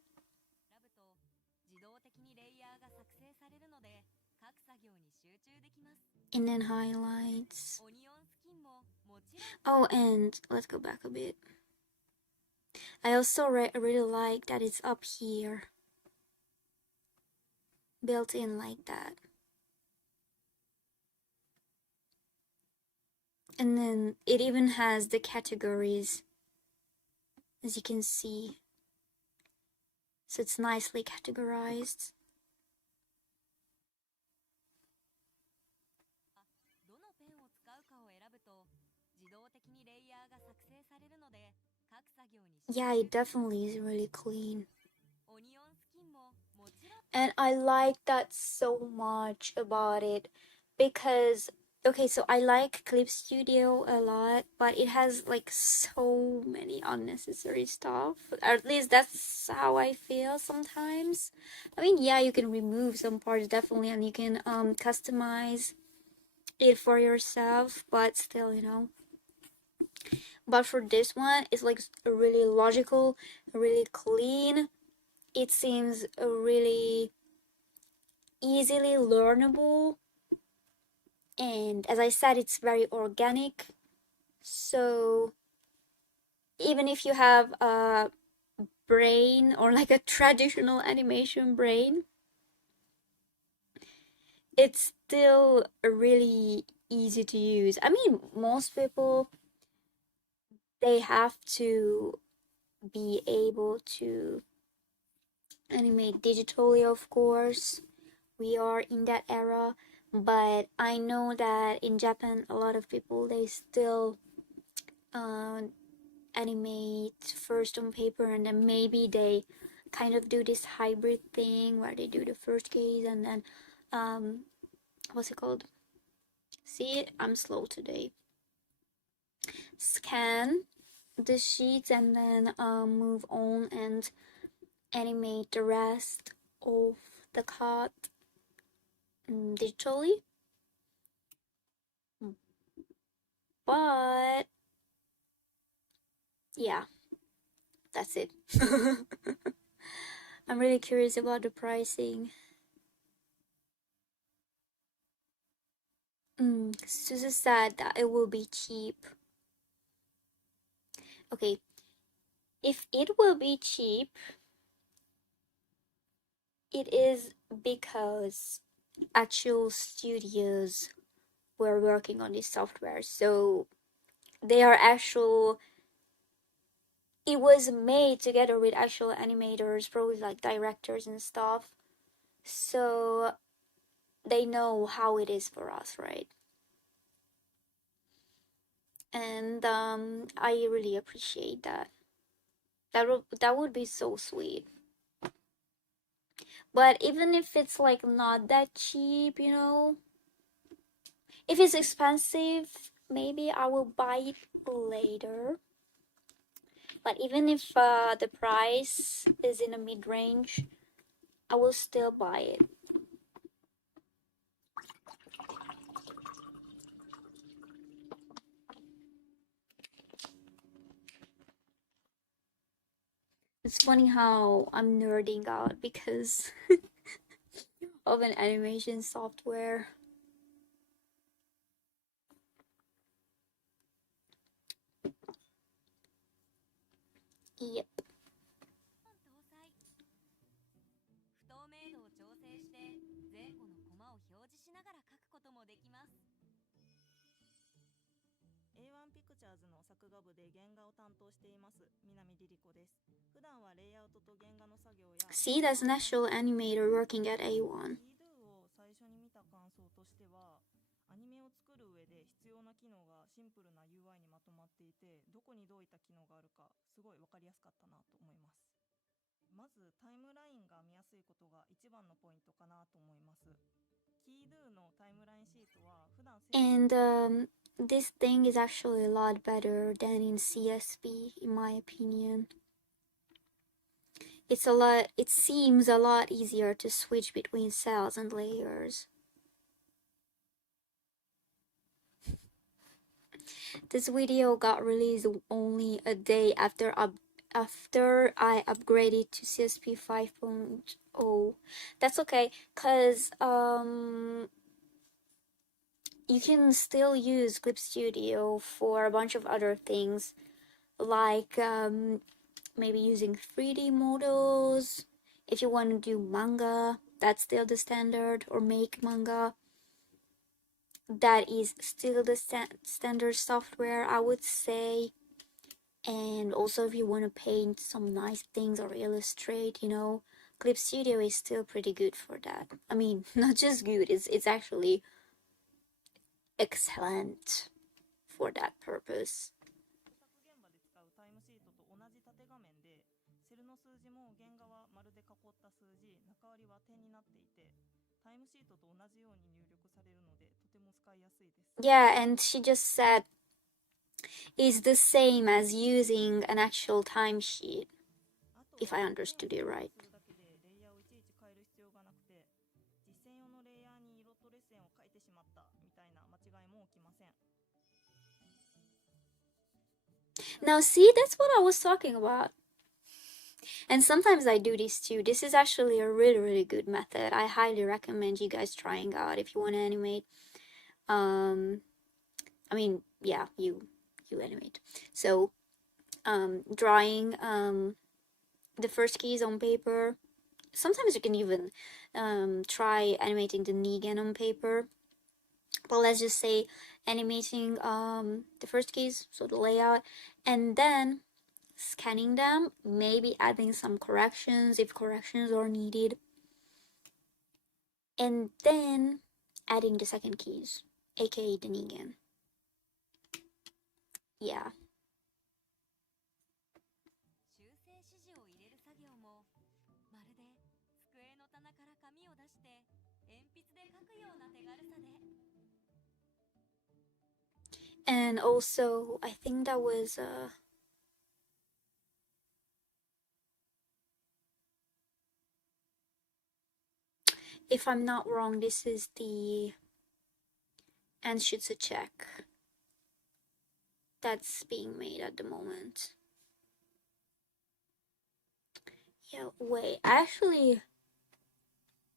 And then highlights. Oh, and let's go back a bit. I also really like that it's up here, built in like that. And then it even has the categories, as you can see. So it's nicely categorized. Yeah, it definitely is really clean. And I like that so much about it because, okay, so I like Clip Studio a lot, but it has like so many unnecessary stuff. Or at least that's how I feel sometimes. I mean, yeah, you can remove some parts definitely, and you can customize it for yourself, but still, you know. But for this one, it's like really logical, really clean. It seems really easily learnable, and as I said, it's very organic. So even if you have a brain or like a traditional animation brain, it's still really easy to use. I mean, most people, they have to be able to animate digitally, of course. We are in that era, but I know that in Japan a lot of people, they still uh, animate first on paper, and then maybe they kind of do this hybrid thing where they do the first case and then what's it called, see, I'm slow today, scan the sheets and then move on and animate the rest of the cut digitally. But yeah, that's it. I'm really curious about the pricing. Suzu said that it will be cheap. Okay, if it will be cheap, it is because actual studios were working on this software. So they are actual, it was made together with actual animators, probably like directors and stuff. So they know how it is for us, right? And I really appreciate that. That would be so sweet. But even if it's like not that cheap, if it's expensive, maybe I will buy it later. But even if the price is in a mid range, I will still buy it. It's funny how I'm nerding out because of an animation software. Yep. See, that's an actual animator working at A1. And this thing is actually a lot better than in CSP, in my opinion. It seems a lot easier to switch between cells and layers. This video got released only a day after I upgraded to CSP 5.0. That's okay, cause you can still use Clip Studio for a bunch of other things, like maybe using 3D models. If you want to do manga, that's still the standard, or make manga. That is still the standard software, I would say. And also, if you want to paint some nice things or illustrate, Clip Studio is still pretty good for that. I mean, not just good, it's actually excellent for that purpose. Yeah, and she just said is the same as using an actual timesheet, if I understood it right. Now, see, that's what I was talking about. And sometimes I do this too. This is actually a really, really good method. I highly recommend you guys trying out if you want to animate. I mean, yeah, you animate. So, drawing the first keys on paper. Sometimes you can even try animating the Negan on paper. But let's just say animating the first keys, so the layout, and then scanning them, maybe adding some corrections if corrections are needed, and then adding the second keys, aka the Negan. Yeah. And also, I think that was if I'm not wrong, this is the Anshutsu check that's being made at the moment. Yeah, wait, I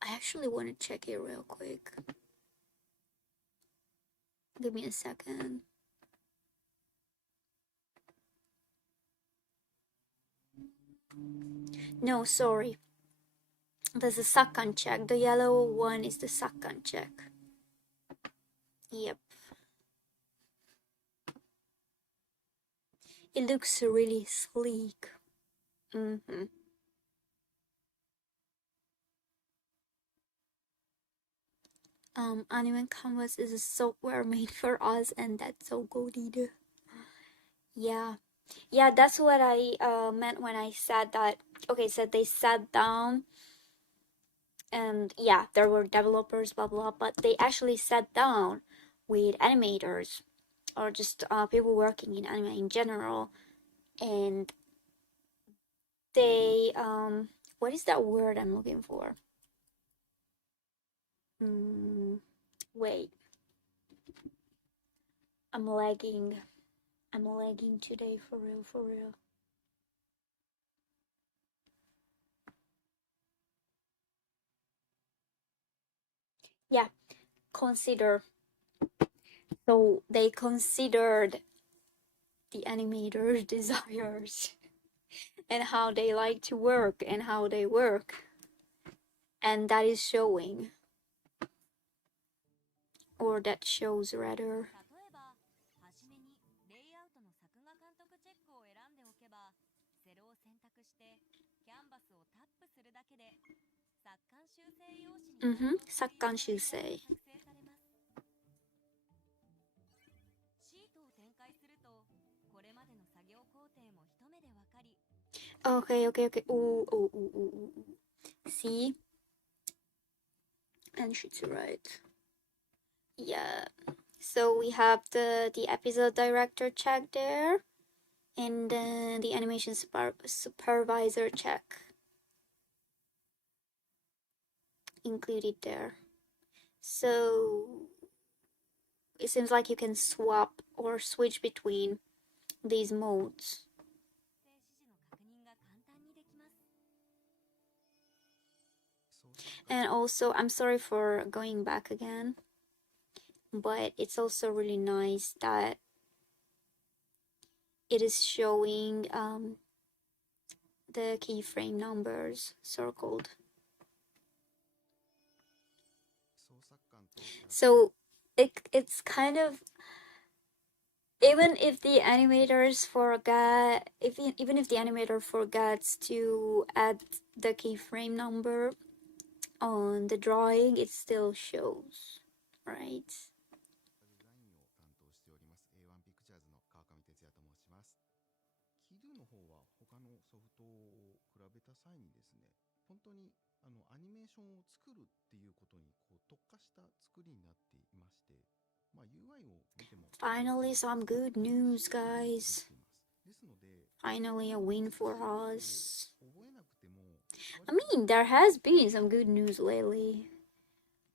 actually want to check it real quick. Give me a second. No, sorry. There's a second check. The yellow one is the second check. Yep. It looks really sleek. Anime Canvas is a software made for us, and that's so good. Yeah. Yeah, that's what I meant when I said that. Okay, so they sat down and yeah, there were developers, blah blah, but they actually sat down with animators or just people working in anime in general, and they what is that word I'm looking for? Wait, I'm lagging. I'm lagging today, for real, for real. Yeah, consider. So they considered the animators' desires and how they like to work and how they work. And that is showing. Or that shows rather. 삭간修正. Okay, okay, okay. Ooh, ooh, ooh, ooh, ooh. See? And she's right. Yeah. So we have the episode director check there, and then the animation supervisor check included there. So it seems like you can swap or switch between these modes. And also, I'm sorry for going back again, but it's also really nice that it is showing the keyframe numbers circled. So it's kind of, even if the animators forget, even if the animator forgets to add the keyframe number on the drawing, it still shows, right? Finally, some good news, guys. Finally, a win for us. I mean, there has been some good news lately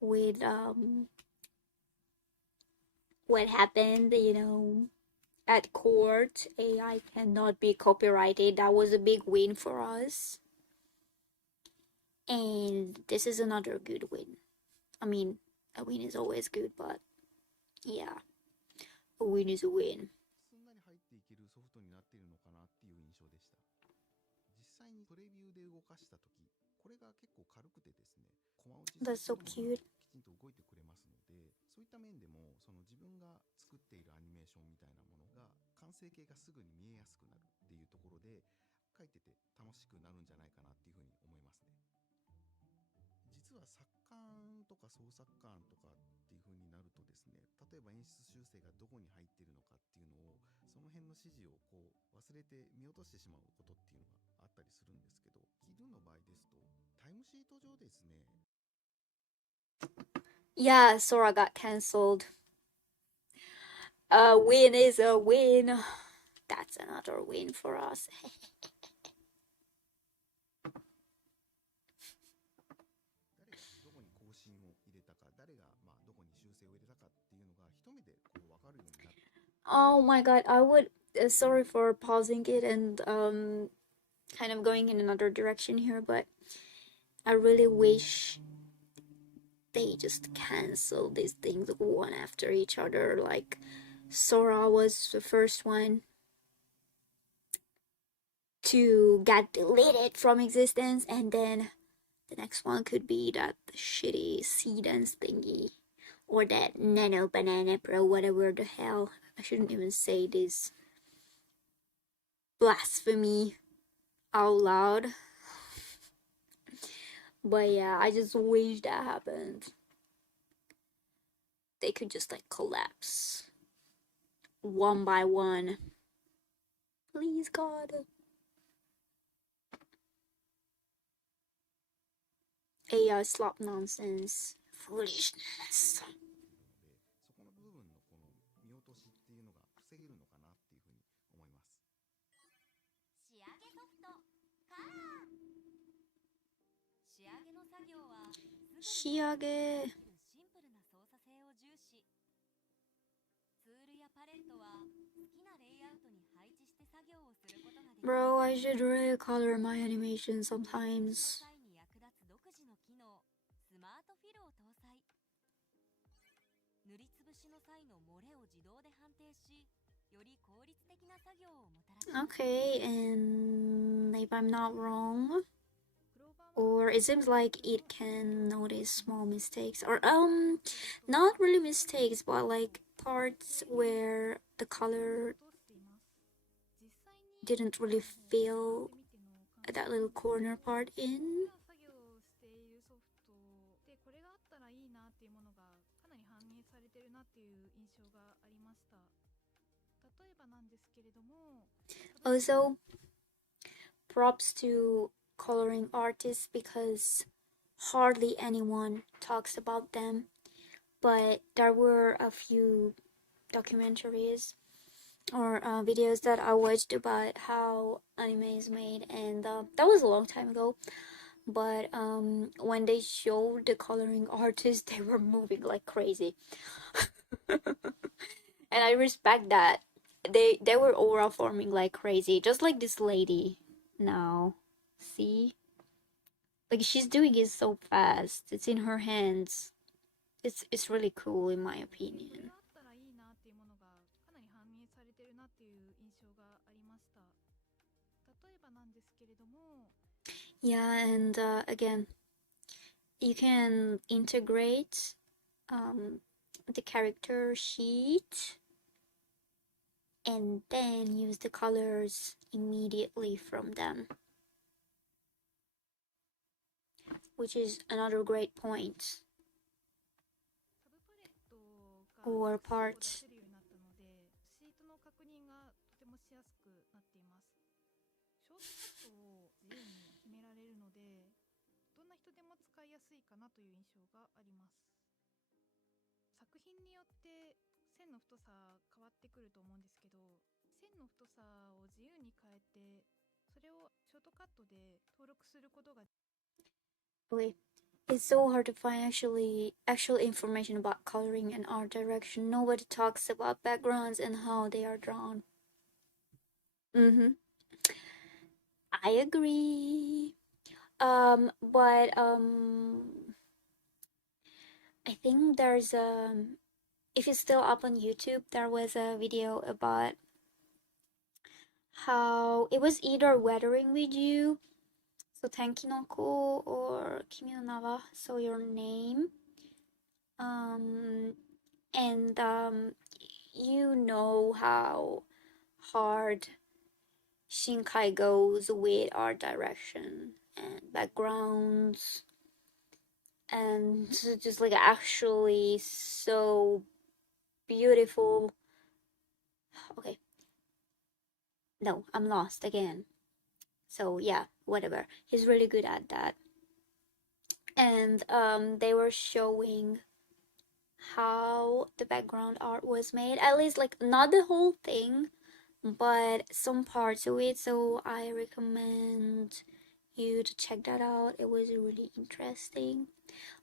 with what happened, at court. AI cannot be copyrighted. That was a big win for us. And this is another good win. I mean, a win is always good, but yeah, a win is a win. That's so cute. Yeah, Sora got cancelled. A win is a win. That's another win for us. Oh my god, I would. Sorry for pausing it and kind of going in another direction here, but I really wish they just cancel these things one after each other. Like Sora was the first one to get deleted from existence, and then the next one could be that shitty sea dance thingy, or that Nano Banana Pro, whatever the hell. I shouldn't even say this blasphemy out loud. But yeah, I just wish that happened. They could just like collapse one by one. Please, God. AI slop nonsense. Foolishness. Shiage. Bro, I should really color my animation sometimes. Okay, and if I'm not wrong, or it seems like it can notice small mistakes, or not really mistakes, but like parts where the color didn't really fill that little corner part in. Also, props to coloring artists because hardly anyone talks about them, but there were a few documentaries or videos that I watched about how anime is made, and that was a long time ago. But when they showed the coloring artists, they were moving like crazy, and I respect that. They were aura forming like crazy, just like this lady now. See, like she's doing it so fast. It's in her hands. It's really cool in my opinion. Yeah, and again, you can integrate the character sheet and then use the colors immediately from them, which is another great point or part. Okay, it's so hard to find actual information about coloring and art direction. Nobody talks about backgrounds and how they are drawn. I agree. But I think there's if it's still up on YouTube, there was a video about how it was either Weathering with You, so Tenkinoko, or Kimi no Nawa, so Your Name. And you know how hard Shinkai goes with art direction and backgrounds, and just like actually so beautiful. Okay, no, I'm lost again. So yeah, whatever. He's really good at that. And they were showing how the background art was made. At least like not the whole thing, but some parts of it. So I recommend you to check that out. It was really interesting.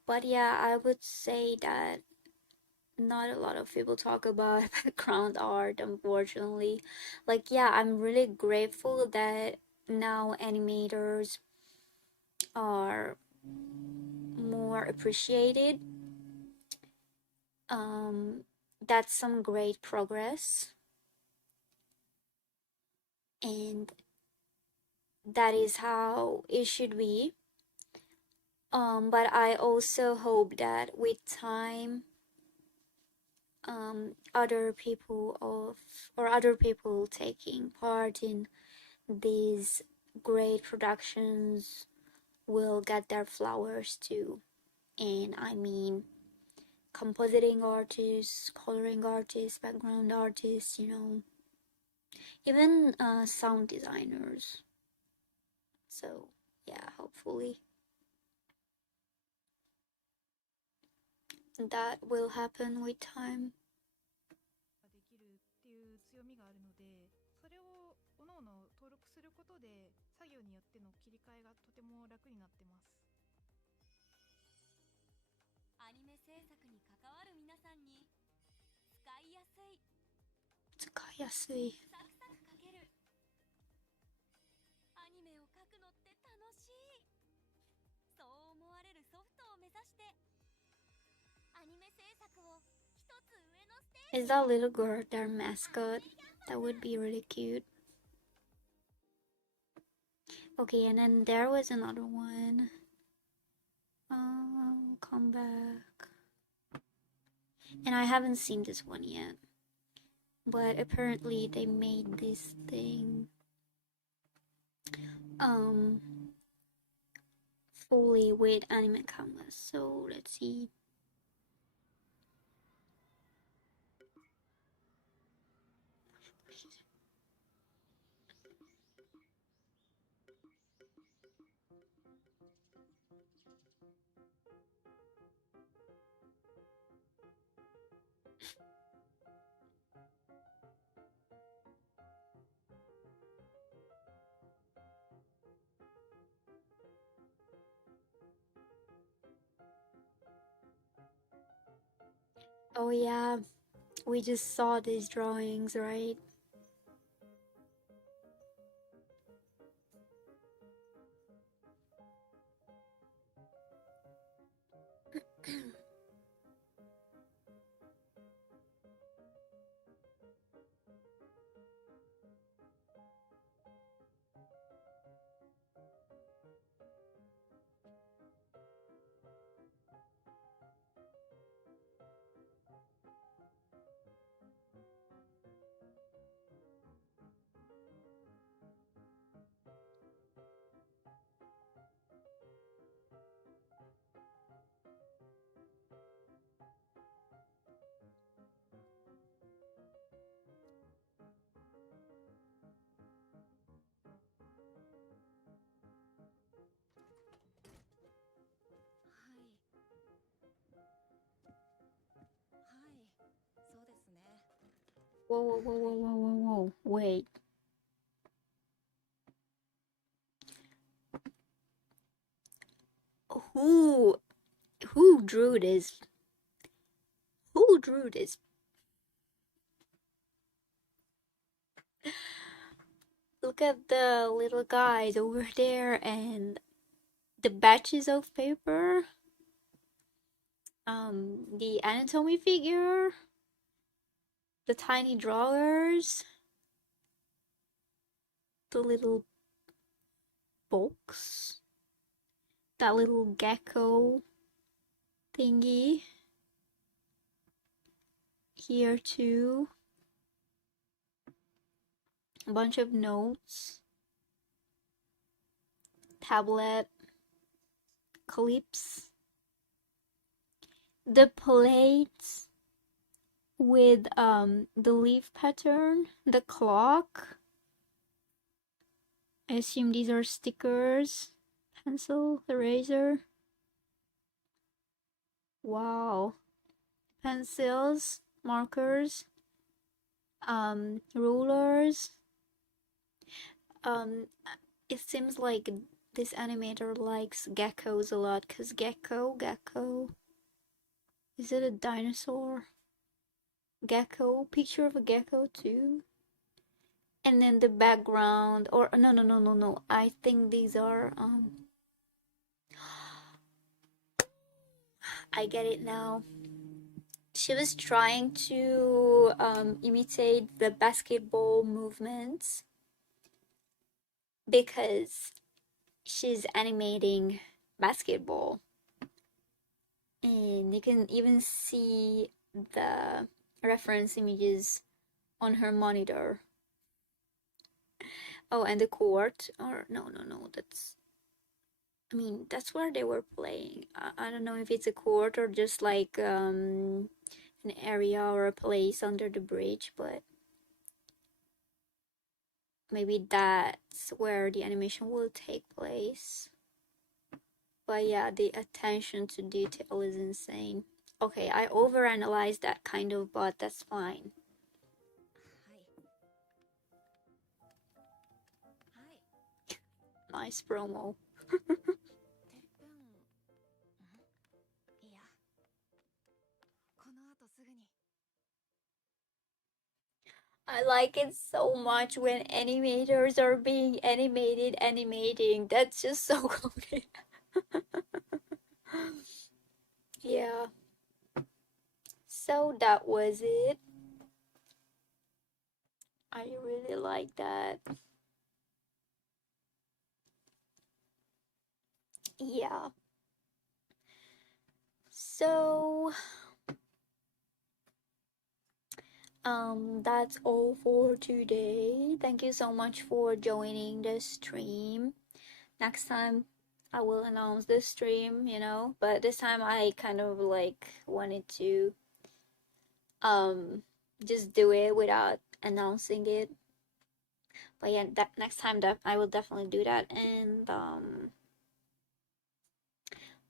But yeah, I would say that not a lot of people talk about background art, unfortunately. Like, yeah, I'm really grateful that now animators are more appreciated That's some great progress, and that is how it should be. But I also hope that with time, other people other people taking part in these great productions will get their flowers too. And I mean, compositing artists, coloring artists, background artists, even sound designers. So, yeah, hopefully that will happen with time. できるっていう強みがあるので、それを各々登録することで作業によっての切り替えがとても楽になってます。アニメ制作に関わる皆さんに使いやすい、サクサク描ける、アニメを描くのって楽しい、そう思われるソフトを目指してアニメ制作を一つ上のステージ。 Is that little girl their mascot? That would be really cute. Okay, and then there was another one. Come back. And I haven't seen this one yet. But apparently they made this thing fully with anime cameras. So let's see. Oh yeah, we just saw these drawings, right? Whoa, wait. Who drew this? Who drew this? Look at the little guys over there and the batches of paper. The anatomy figure. The tiny drawers. The little box. That little gecko thingy. Here too. A bunch of notes. Tablet. Clips. The plates with the leaf pattern. The clock. I assume these are stickers. Pencil, eraser. Wow. Pencils, markers, rulers. It seems like this animator likes geckos a lot, cause gecko. Is it a dinosaur? Gecko, picture of a gecko too. And then the background, or no. I think these are I get it now. she was trying to imitate the basketball movements because she's animating basketball, and you can even see the reference images on her monitor. Oh, and the court, or no, I mean, that's where they were playing. I don't know if it's a court or just like an area or a place under the bridge, but maybe that's where the animation will take place. But yeah, the attention to detail is insane. Okay, I overanalyzed that kind of, but that's fine. Nice promo. I like it so much when animators are being animating. That's just so good. Yeah. So that was it. I really like that. Yeah. So that's all for today. Thank you so much for joining the stream. Next time I will announce the stream, but this time I kind of like wanted to um just do it without announcing it. But yeah, that next time that I will definitely do that, and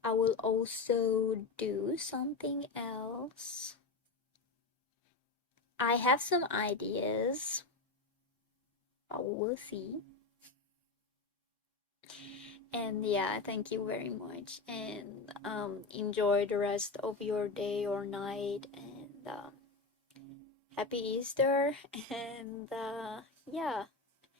I will also do something else. I have some ideas. We'll see. And yeah, thank you very much. And enjoy the rest of your day or night. And happy Easter. And yeah.